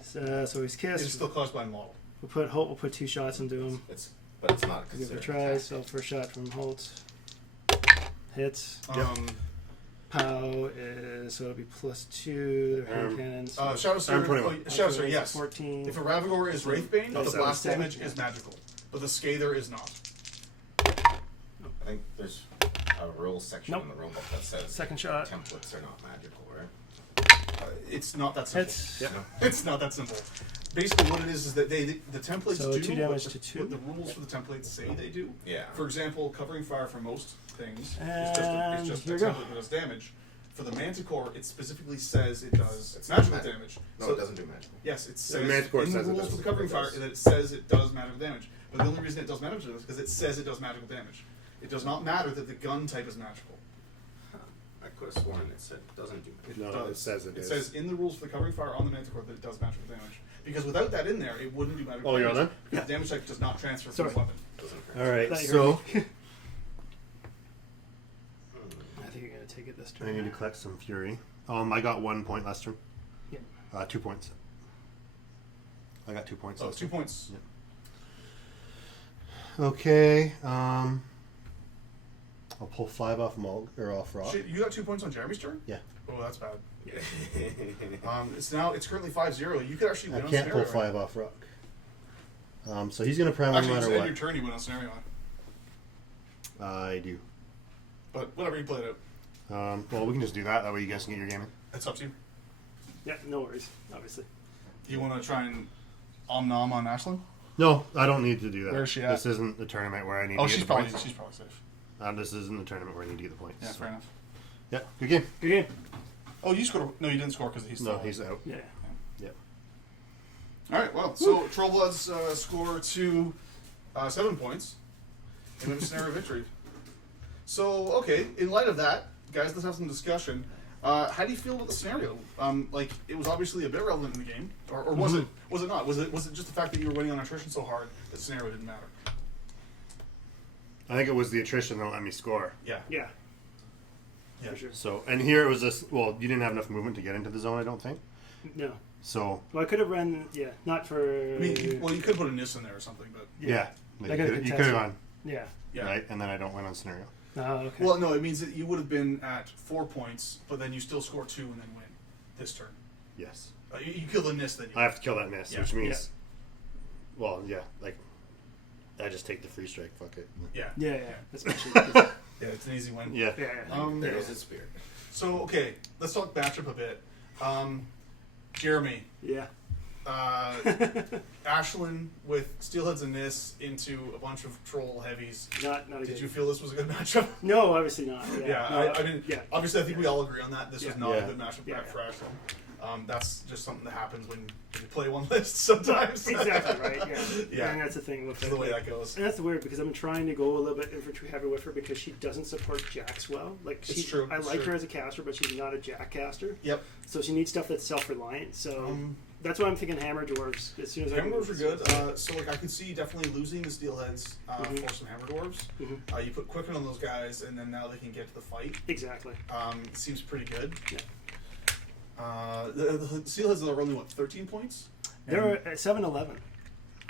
So he's It's kissed. still caused by model. We'll put 2 shots into him. But it's not Give it a considered try. an attack. So first shot from Holt hits. POW is so it'll be +2. The hand cannons. Shadow Surge. 21. Shadow Surge, yes. 14. If a Ravagor is Wraithbane, Oh, the so blast 7. damage is magical, but the Scather is not. I think there's a rules section Nope. in the rulebook that says Second shot. templates are not magical, right? It's not that simple. Hits. Yep. It's not that simple. Basically, what it is that the templates So do 2 damage what to the, 2. what the rules for the templates say they do. Yeah. For example, covering fire for most things is And just a here we go. template that does damage. For the Manticore, it specifically says it does It's magical not damage. No, So- it doesn't do magical. Yes, it says Manticore in the says it rules does. for the covering It fire does. that it says it does magical damage. But the only reason it does magical damage is because it says it does magical damage. It does not matter that the gun type is magical. I could have sworn it said it doesn't do magical. No, does. it says it is. says in the rules for the covering fire on the Manticore that it does magical damage. Because without that in there, it wouldn't do magical Oh, you're on damage. that? Because the damage type does not transfer from Sorry. the weapon. Doesn't All right, Thought you so heard me. I think you're gonna take it this I turn. need to collect some fury. I got 1 point last turn. Yeah. 2 points. I got 2 points. So last 2 turn. points. Okay. I'll pull 5 off Mulg or off Rock. Shit, you got 2 points on Jeremy's turn? Yeah. Oh, that's bad. Yeah. It's currently 5-0. You could actually I win on can't pull scenario. 5 off Rock. So he's gonna prime no Actually, matter in what. your turn, you win on scenario. I do. But whatever, you play it out. Well, we can just do that. That way you guys can get your game in. It's up to you. Yeah, no worries. Obviously. Do you want to try and nom on Ashlynn? No, I don't need to do that. Where is she at? This isn't the tournament where I need Oh, to get she's the probably points. safe. This isn't the tournament where I need to get the points. Yeah, so. fair enough. Yeah, good game. Good game. Oh, you scored. No, you didn't score because he's No, still he's out. Yeah. Yep. All right. Well, so Trollbloods score 7 points and then a scenario victory. So, okay, in light of that, guys, let's have some discussion. How do you feel about the scenario? Like, it was obviously a bit relevant in the game, or was it? Was it not? Was it just the fact that you were winning on attrition so hard that the scenario didn't matter? I think it was the attrition that let me score. Yeah. Yeah. Yeah. For sure. So, and here it was this. Well, you didn't have enough movement to get into the zone, I don't think. No. So, Well, I could have run. Yeah, not for. I mean, you could put a Nyss in there or something, but yeah, like I you got a could contested. have gone Yeah. yeah. right, and then I don't win on scenario. Oh, okay. Well, no, it means that you would have been at 4 points, but then you still score 2 and then win this turn. Yes, You kill the Nyss, then you I have to kill that miss, Yeah. which means, well, yeah, like I just take the free strike. Fuck it. Yeah. yeah. Especially. yeah. Yeah, it's an easy win. Yeah. Yeah. There goes his spirit. So, okay, let's talk matchup a bit. Jeremy, Yeah. Ashlynn with Steelheads and Nyss into a bunch of troll heavies. Not a Did good. you feel this was a good matchup? No, obviously not. Yeah. Yeah, No, I mean, yeah. obviously, I think we all agree on that. This was Yeah. not Yeah. a good matchup Yeah. for Ashlynn. That's just something that happens when you play one list sometimes. Exactly right. Yeah. Yeah. And that's the thing with That's the way that goes. And that's weird because I'm trying to go a little bit infantry heavy with her because she doesn't support jacks well. Like It's she's, true, I it's like true. her as a caster, but she's not a jack caster. Yep. So she needs stuff that's self-reliant. So that's why I'm thinking hammer dwarves. As soon as I Hammer can- dwarves are good. So like I could see definitely losing the Steelheads for some hammer dwarves. You put quicken on those guys, and then now they can get to the fight. Exactly. It seems pretty good. Yeah. The Steelheads are only what 13 points. They're at 7-11.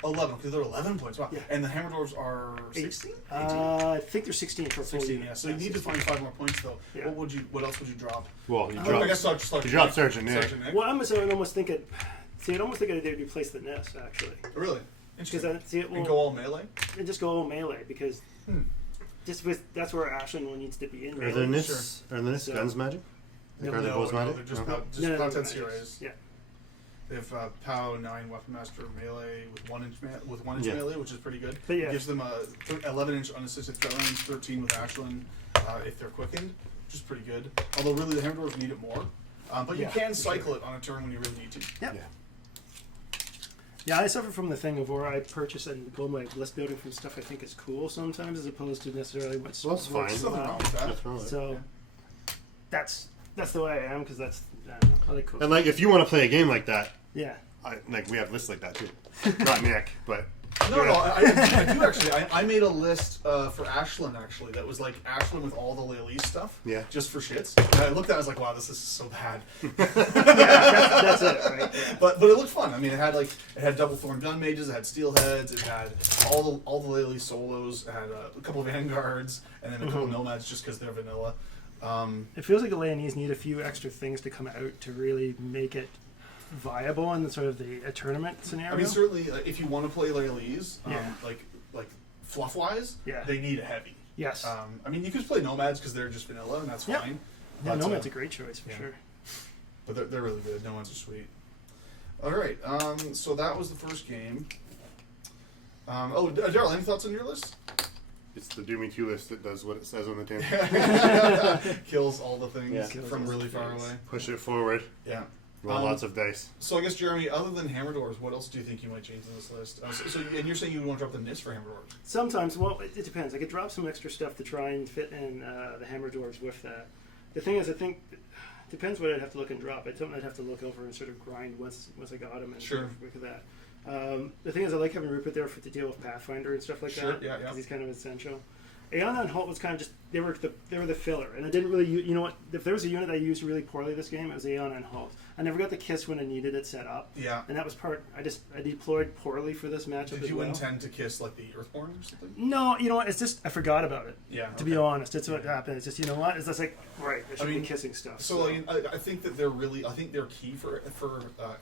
11 because they're 11 points. Wow. Yeah. And the hammer dwarves are 16. 18? I think they're 16 for full 16. unit. Yeah. So you need to find 5 more points though. Yeah. What else would you drop? Well, you I dropped. guess I'll just You dropped Sergeant Nick. Well, I'm almost thinking. See, I'd almost think I'd replace the Nyss actually, Really? because Interesting. I see it And will go all melee. and just go all melee because just with that's where Ashlynn needs to be in. Are the Nyss So- guns magic? Like, No, are they bows magic? they're just, No. just No, content magic. CRAs. Yeah. They have POW 9 Weapon Master melee with 1 inch Yeah. melee, which is pretty good. But yeah. It gives them a 11 inch unassisted throw range, 13 with Ashlynn. if they're quickened, which is pretty good. Although really the hammer dwarves need it more. But you Yeah, can for cycle sure. it on a turn when you really need to. Yep. Yeah, I suffer from the thing of where I purchase and build my list building from stuff I think is cool sometimes, as opposed to necessarily what's Well, that's fine. There's nothing wrong with that. That's wrong with it. So that's the way I am, because that's, I don't know, I like cool. And like, if you want to play a game like that, Yeah. like we have lists like that too. Not Nick, but No, I do actually. I made a list for Ashlynn, actually, that was like Ashlynn with all the Lele stuff. Yeah. Just for shits. And I looked at it, I was like, wow, this is so bad. That's it, right? Yeah. But it looked fun. I mean, it had double thorn gun mages, it had steelheads, it had all the Lele solos, it had a couple of vanguards, and then a couple nomads just because they're vanilla. It feels like the Leonese need a few extra things to come out to really make it viable in the sort of a tournament scenario. I mean, certainly, if you want to play Lele's, Yeah. like fluff wise, Yeah. they need a heavy. Yes. I mean, you could play nomads because they're just vanilla, and that's Yep. fine. Yeah, But, Nomad's a great choice for yeah. sure. But they're really good. Nomads are sweet. All right. So that was the first game. Darrell, any thoughts on your list? it's the Doomy2 list that does what it says on the tin. Kills all the things Yeah. Kills from all really the far things. away. Push it forward. Yeah. Roll lots of dice. So I guess, Jeremy, other than hammer doors, what else do you think you might change in this list? And you're saying you would want to drop the Nyss for hammer doors? Sometimes, well, it depends. I could drop some extra stuff to try and fit in the hammer dwarves with that. The thing is, I think depends what I'd have to look and drop. It's something I'd have to look over and sort of grind once I got them and Sure. sort of work with that. The thing is, I like having Rhupert there to deal with Pathfinder and stuff like Sure, that. yeah. Because he's kind of essential. Aeon and Halt was kind of just they were the filler, and I didn't really you know what, if there was a unit I used really poorly this game, it was Aeon and Halt. I never got the kiss when I needed it set up, Yeah. and that was part I deployed poorly for this matchup Did as you well. intend to kiss like the Earthborn or something? No, you know what? It's just I forgot about it. Yeah. To be honest, that's what happened. It's just, you know what? It's just like, right, I should mean, be kissing stuff. So I think that I think they're key for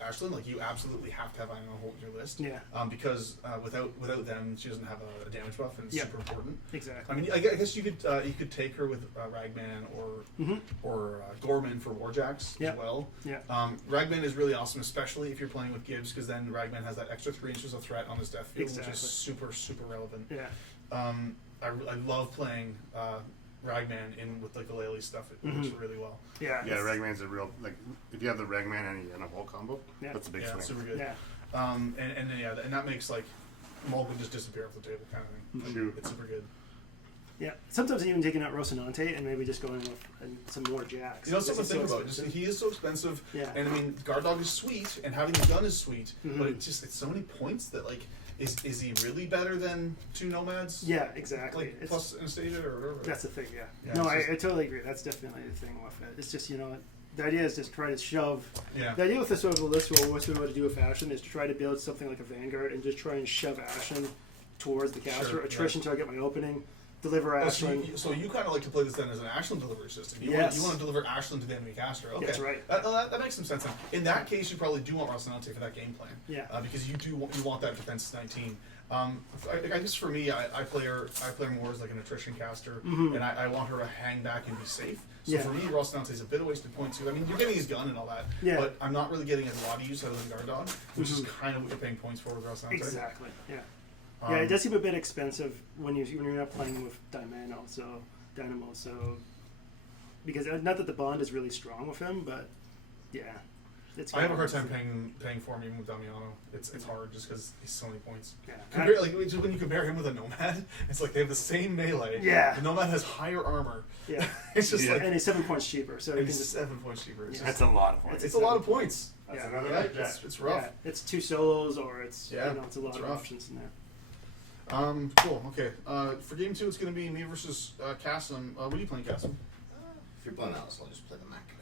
Ashlynn. Like, you absolutely have to have Iron Holt in your list. Yeah. Because without them, she doesn't have a damage buff, and it's Yeah. super important. Exactly. I mean, I guess you could take her with Ragman or Gorman for Warjacks Yeah. as well. Yeah. Ragman is really awesome, especially if you're playing with Gibbs, because then Ragman has that extra 3 inches of threat on his death field, which Exactly. is super, super relevant. Yeah. I love playing Ragman in with like the Lele stuff. It works really well. Yeah. Yeah, it's- Ragman's a real, like, if you have the Ragman and you run a whole combo, Yeah. that's a big Yeah, swing. super good. Yeah. And that makes like Mulg would just disappear off the table kind of thing. Shoot. It's super good. Yeah. Sometimes even taking out Rocinante and maybe just going with some more jacks. You know, because something to it's think about. Just, expensive. he is so expensive, Yeah. and I mean, Guard Dog is sweet, and having the gun is sweet, Mhm. but it's so many points that like, is he really better than 2 nomads? Yeah, exactly. Like It's, plus Anastasia or whatever. that's the thing. Yeah. Yeah, No, it's I totally agree. That's definitely the thing with it. It's just, you know, the idea is just try to shove. Yeah. The idea with this sort of a list, or what we want to do with Ashlynn, is to try to build something like a Vanguard and just try and shove Ashlynn towards the caster. Sure, Attrition till I get my opening. Deliver Oh, so Ashlynn. you kind of like to play this then as an Ashlynn delivery system. You Yes. want to deliver Ashlynn to the enemy caster. Okay, That's right. That makes some sense. In that case, you probably do want Rocinante for that game plan. Yeah. Because you want that defense 19. I guess for me, I play her more as like an attrition caster, and I want her to hang back and be safe. So Yeah. for me, Rocinante is a bit of wasted points too. I mean, you're getting his gun and all that, Yeah. but I'm not really getting a lot of use out of the Guard Dog, which is kind of what you're paying points for with Rocinante. Exactly. Yeah. Yeah, it does seem a bit expensive when you're not playing with Dynamo. So because not that the bond is really strong with him, but yeah, it's. I have a hard time paying for him even with Damiano. It's hard just because he's so many points. Yeah. When you compare him with a Nomad, it's like they have the same melee. Yeah. The Nomad has higher armor. Yeah. It's just Yeah. like And he's 7 points cheaper, so you and can he's just 7 points cheaper. It's, Yeah. That's a lot of points. it's a lot of points. That's yeah. another Yeah, big jack. it's rough. Yeah, it's 2 solos or it's Yeah, it's a lot it's of rough. options in there. Cool. Okay. For game 2, it's going to be me versus Cassim. What are you playing, Cassim? If you're playing Alice, I'll just play the Mangler.